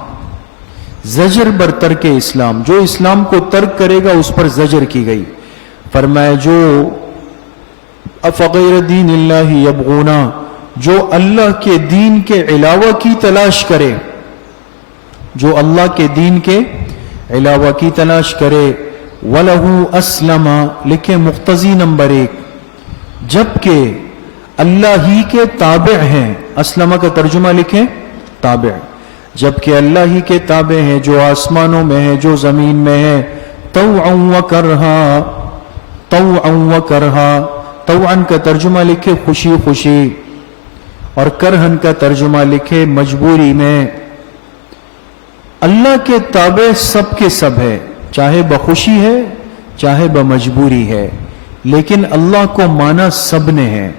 زجر برتر کے اسلام، جو اسلام کو ترک کرے گا اس پر زجر کی گئی۔ فرمایا جو افغیر دین اللہ یبغونا، جو اللہ کے دین کے علاوہ کی تلاش کرے، جو اللہ کے دین کے علاوہ کی تلاش کرے، وَلَهُ أَسْلَمَ، لکھے مقتضی نمبر 1، جبکہ اللہ ہی کے تابع ہیں۔ اسلمہ کا ترجمہ لکھیں تابع، جبکہ اللہ ہی کے تابع ہیں، جو آسمانوں میں ہے، جو زمین میں ہے، طوعا وکرہا، طوعا وکرہا، طوعا کا ترجمہ لکھے خوشی خوشی، اور کرہن کا ترجمہ لکھے مجبوری میں۔ اللہ کے تابع سب کے سب ہے، چاہے بخوشی ہے چاہے بمجبوری ہے، لیکن اللہ کو مانا سب نے ہے۔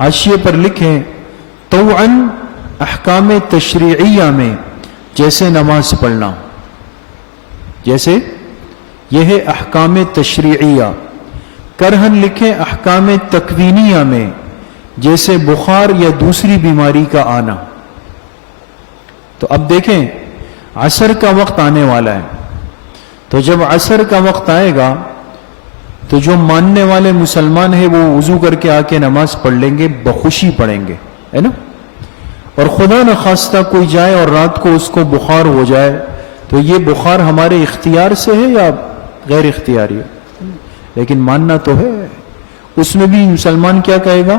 حاشیے پر لکھیں طوعاً احکام تشریعیہ میں، جیسے نماز پڑھنا، جیسے یہ ہے احکام تشریعیہ۔ کرہن لکھیں احکام تکوینیہ میں، جیسے بخار یا دوسری بیماری کا آنا۔ تو اب دیکھیں عصر کا وقت آنے والا ہے، تو جب عصر کا وقت آئے گا تو جو ماننے والے مسلمان ہیں وہ وضو کر کے آ کے نماز پڑھ لیں گے، بخوشی پڑھیں گے، ہے نا؟ اور خدا نخواستہ کوئی جائے اور رات کو اس کو بخار ہو جائے، تو یہ بخار ہمارے اختیار سے ہے یا غیر اختیاری ہے؟ لیکن ماننا تو ہے۔ اس میں بھی مسلمان کیا کہے گا؟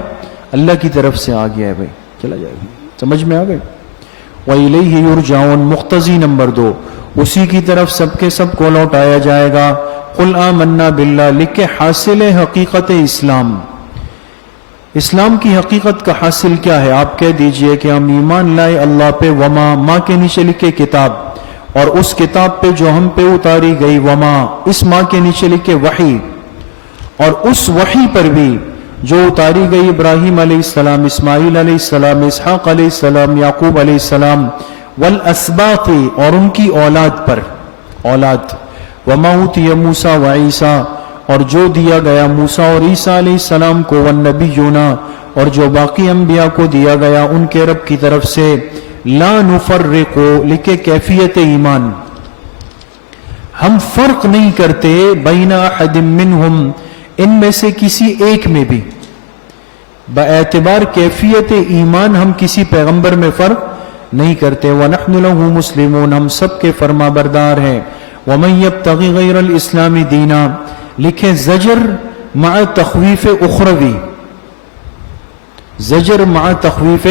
اللہ کی طرف سے آ گیا ہے بھائی، چلا جائے گا۔ سمجھ میں آ گئے؟ وَإِلَيْهِ يُرْجَعُونَ، مقتضی نمبر 2، اسی کی طرف سب کے سب کو لوٹایا جائے گا۔ قُلْ آمَنَّا بِاللَّهِ، لکھ کے حاصل حقیقت اسلام، اسلام کی حقیقت کا حاصل کیا ہے؟ آپ کہہ دیجئے کہ ہم ایمان لائے اللہ پہ، وما، ماں کے نیچے لکھے کتاب، اور اس کتاب پہ جو ہم پہ اتاری گئی، وما، اس ماں کے نیچے لکھے وحی، اور اس وحی پر بھی جو اتاری گئی ابراہیم علیہ السلام، اسماعیل علیہ السلام، اسحاق علیہ السلام، یعقوب علیہ السلام، والاسباط، اور ان کی اولاد پر، اولاد، وما اوتی موسیٰ وعیسیٰ، اور جو دیا گیا موسیٰ اور عیسیٰ علیہ السلام کو، والنبیون، اور جو باقی انبیاء کو دیا گیا ان کے رب کی طرف سے، لا نفرق، لکھے کیفیت ایمان، ہم فرق نہیں کرتے، بین احد منہم، ان میں سے کسی ایک میں بھی، باعتبار کیفیت ایمان ہم کسی پیغمبر میں فرق نہیں کرتے۔ وَنَحْنُ لَهُ مُسْلِمُونَ، ہم سب کے فرما بردار ہیں۔ وَمَن يَبْتَغِ غَيْرَ الْإِسْلَامِ دِينًا، لکھیں زجر مع تخویف اخروی، زجر مع تخویف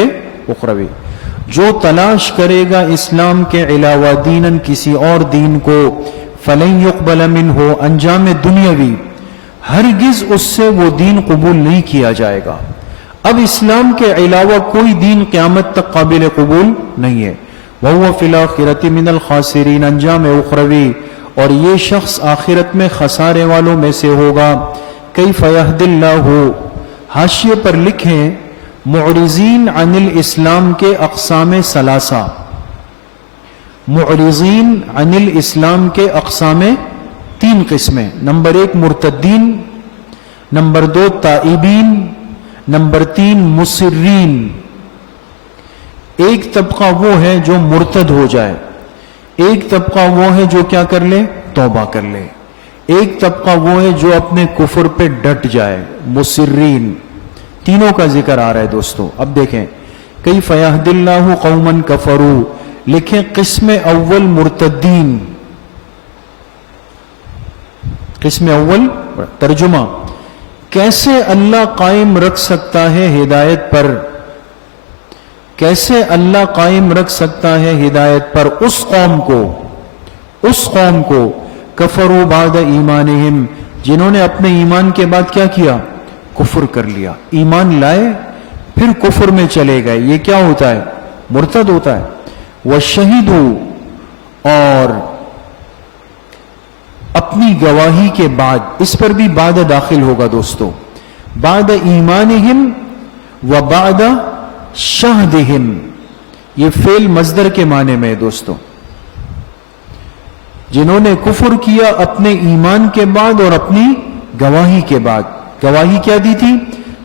اخروی، جو تلاش کرے گا اسلام کے علاوہ دینن، کسی اور دین کو، فَلَن يُقْبَلَ مِنْهُ، انجام دنیاوی، ہرگز اس سے وہ دین قبول نہیں کیا جائے گا۔ اب اسلام کے علاوہ کوئی دین قیامت تک قابل قبول نہیں ہے۔ وَهُوَ فِي الْآخِرَةِ مِنَ الْخَاسِرِينَ، انجام اخروی، اور یہ شخص آخرت میں خسارے والوں میں سے ہوگا۔ کیف یہدی اللہ، حاشیے پر لکھیں معرضین عن الاسلام کے اقسام ثلاثہ، معرضین عن الاسلام کے اقسام 3 قسمیں، نمبر 1 مرتدین، نمبر 2 تائبین، نمبر 3 مصرین۔ ایک طبقہ وہ ہے جو مرتد ہو جائے، ایک طبقہ وہ ہے جو کیا کر لے؟ توبہ کر لے۔ ایک طبقہ وہ ہے جو اپنے کفر پہ ڈٹ جائے، مصرین۔ تینوں کا ذکر آ رہا ہے دوستو. اب دیکھیں کیف یہدی اللہ قوما کفروا، لکھیں قسم اول مرتدین. قسم اول ترجمہ، کیسے اللہ قائم رکھ سکتا ہے ہدایت پر، کیسے اللہ قائم رکھ سکتا ہے ہدایت پر اس قوم کو کفروا بعد ایمانہم، جنہوں نے اپنے ایمان کے بعد کیا کیا؟ کفر کر لیا. ایمان لائے پھر کفر میں چلے گئے، یہ کیا ہوتا ہے؟ مرتد ہوتا ہے. وشہدوا، اور اپنی گواہی کے بعد، اس پر بھی بعد داخل ہوگا دوستو، بعد ایمانہم و بعد شہدہم، یہ فعل مصدر کے معنی میں ہے دوستو. جنہوں نے کفر کیا اپنے ایمان کے بعد اور اپنی گواہی کے بعد. گواہی کیا دی تھی؟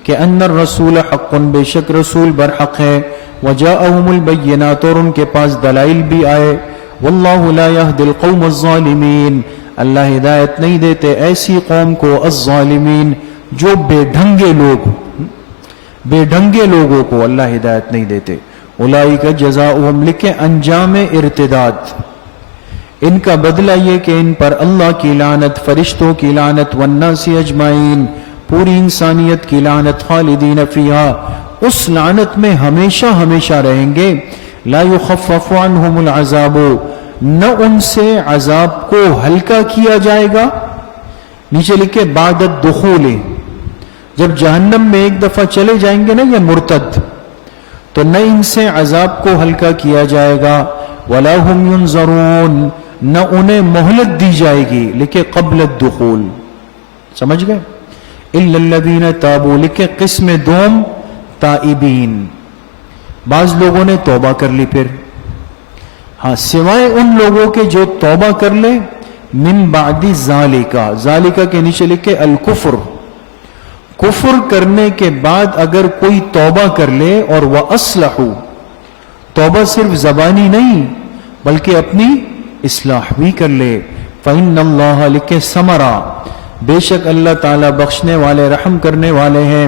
کہ ان الرسول حق، بے شک رسول برحق ہے. وجاءہم البینات، اور ان کے پاس دلائل بھی آئے. واللہ لا یہدی القوم الظالمین، اللہ ہدایت نہیں دیتے ایسی قوم کو، الظالمین، جو بے ڈھنگے لوگوں کو اللہ ہدایت نہیں دیتے. اولئک جزاؤہم، لکھیں انجام ارتداد، ان کا بدلہ یہ کہ ان پر اللہ کی لعنت، فرشتوں کی لعنت، والناس اجمعین، پوری انسانیت کی لعنت، خالدین فیہا، اس لعنت میں ہمیشہ ہمیشہ رہیں گے. لا یخفف عنہم العذاب، نہ ان سے عذاب کو ہلکا کیا جائے گا. نیچے لکھے بعد الدخول، جب جہنم میں ایک دفعہ چلے جائیں گے نا یہ مرتد، تو نہ ان سے عذاب کو ہلکا کیا جائے گا. ولا هم ينظرون، نہ انہیں مہلت دی جائے گی. لکھے قبل الدخول، سمجھ گئے؟ الا الذين تابوا، لکھے قسم دوم تائبین، بعض لوگوں نے توبہ کر لی پھر، ہاں سوائے ان لوگوں کے جو توبہ کر لے. من بعد ذالکا کے نیچے لکھے الکفر، کفر کرنے کے بعد اگر کوئی توبہ کر لے، اور وَأَصْلَحُوا، توبہ صرف زبانی نہیں بلکہ اپنی اصلاح بھی کر لے. فَإِنَّ اللَّهَ، لکھے ثمرہ، بے شک اللہ تعالیٰ بخشنے والے رحم کرنے والے ہیں.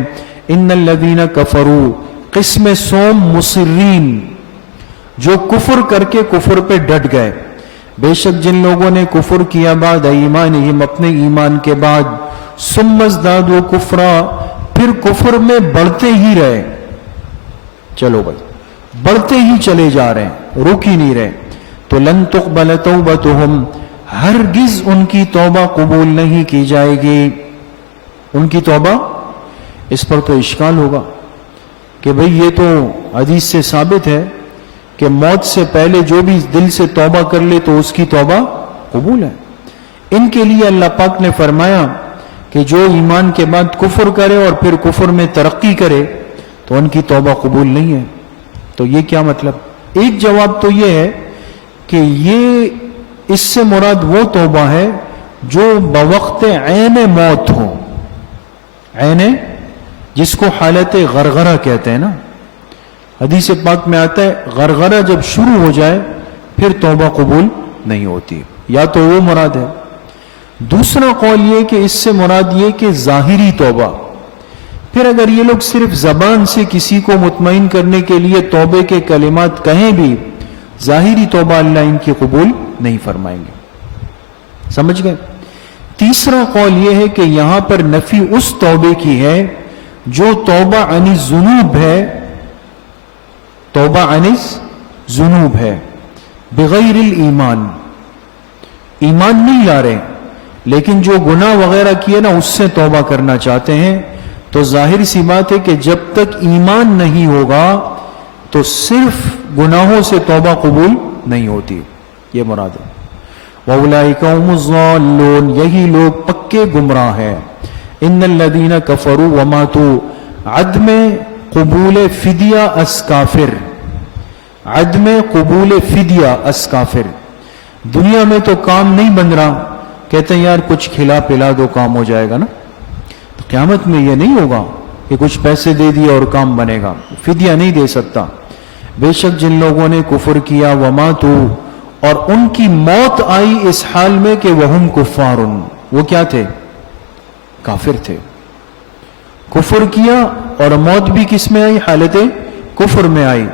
ان الذین کفروا، قسم سوم مصرین، جو کفر کر کے کفر پہ ڈٹ گئے. بے شک جن لوگوں نے کفر کیا بعد ایمانہم، اپنے ایمان کے بعد، ثم ازدادوا کفرا، پھر کفر میں بڑھتے ہی رہے. چلو بھائی، بڑھتے ہی چلے جا رہے ہیں، رک ہی نہیں رہے. تو لن تقبل توبتہم، ہرگز ان کی توبہ قبول نہیں کی جائے گی. ان کی توبہ، اس پر تو اشکال ہوگا کہ بھئی یہ تو حدیث سے ثابت ہے کہ موت سے پہلے جو بھی دل سے توبہ کر لے تو اس کی توبہ قبول ہے. ان کے لیے اللہ پاک نے فرمایا کہ جو ایمان کے بعد کفر کرے اور پھر کفر میں ترقی کرے تو ان کی توبہ قبول نہیں ہے. تو یہ کیا مطلب؟ ایک جواب تو یہ ہے کہ یہ اس سے مراد وہ توبہ ہے جو بوقت عین موت ہو. عین، جس کو حالت غرغرہ کہتے ہیں نا، حدیث پاک میں آتا ہے غرغرہ جب شروع ہو جائے پھر توبہ قبول نہیں ہوتی. یا تو وہ مراد ہے. دوسرا قول یہ کہ اس سے مراد یہ کہ ظاہری توبہ. پھر اگر یہ لوگ صرف زبان سے کسی کو مطمئن کرنے کے لیے توبے کے کلمات کہیں بھی، ظاہری توبہ اللہ ان کی قبول نہیں فرمائیں گے. سمجھ گئے؟ تیسرا قول یہ ہے کہ یہاں پر نفی اس توبے کی ہے جو توبہ عن الذنوب ہے، توبہ عن الذنوب ہے، بغیر الایمان، ایمان نہیں لا رہے لیکن جو گناہ وغیرہ کیے نا اس سے توبہ کرنا چاہتے ہیں. تو ظاہر سی بات ہے کہ جب تک ایمان نہیں ہوگا تو صرف گناہوں سے توبہ قبول نہیں ہوتی. یہ مراد ہے. وَأُولَئِكَ هُمُ الضَّالُّونَ، یہی لوگ پکے گمراہ ہیں. ان الذین کفروا وماتوا، عدم قبول فدیہ اس کافر، عدم قبول فدیہ اس کافر. دنیا میں تو کام نہیں بن رہا، کہتے ہیں یار کچھ کھلا پلا دو کام ہو جائے گا نا. تو قیامت میں یہ نہیں ہوگا کہ کچھ پیسے دے دیے اور کام بنے گا، فدیہ نہیں دے سکتا. بے شک جن لوگوں نے کفر کیا وماتوا، اور ان کی موت آئی اس حال میں کہ وہم کفار، وہ کیا تھے؟ کافر تھے. کفر کیا اور موت بھی کس میں آئی؟ حالت کفر میں آئی.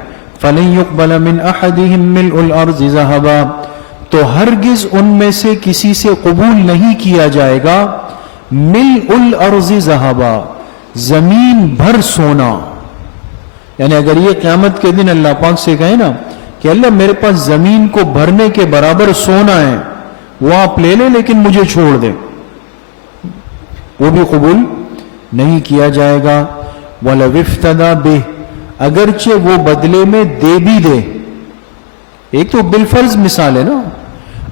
فَلَن يُقْبَلَ مِنْ أَحَدِهِمْ مِلْءُ الْأَرْضِ ذَهَبًا، تو ہرگز ان میں سے کسی سے قبول نہیں کیا جائے گا مِلْءُ الْأَرْضِ ذَهَبًا، زمین بھر سونا. یعنی اگر یہ قیامت کے دن اللہ پاک سے کہے نا کہ اللہ میرے پاس زمین کو بھرنے کے برابر سونا ہے، وہ آپ لے لیں لیکن مجھے چھوڑ دیں، وہ بھی قبول نہیں کیا جائے گا. وَلَوِ افْتَدَى بِهِ، اگرچہ وہ بدلے میں دے بھی دے. ایک تو بالفرض مثال ہے نا،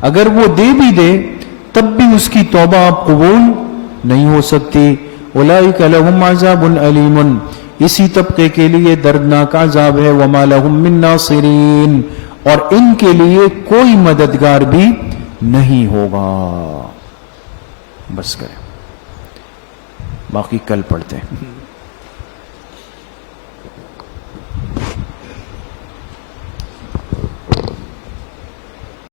اگر وہ دے بھی دے تب بھی اس کی توبہ آپ قبول نہیں ہو سکتی. اولئک لہم عذاب علیم، اسی طبقے کے لیے دردناک عذاب ہے. وما لہم من ناصرین، اور ان کے لیے کوئی مددگار بھی نہیں ہوگا. بس کریں، باقی کل پڑھتے ہیں.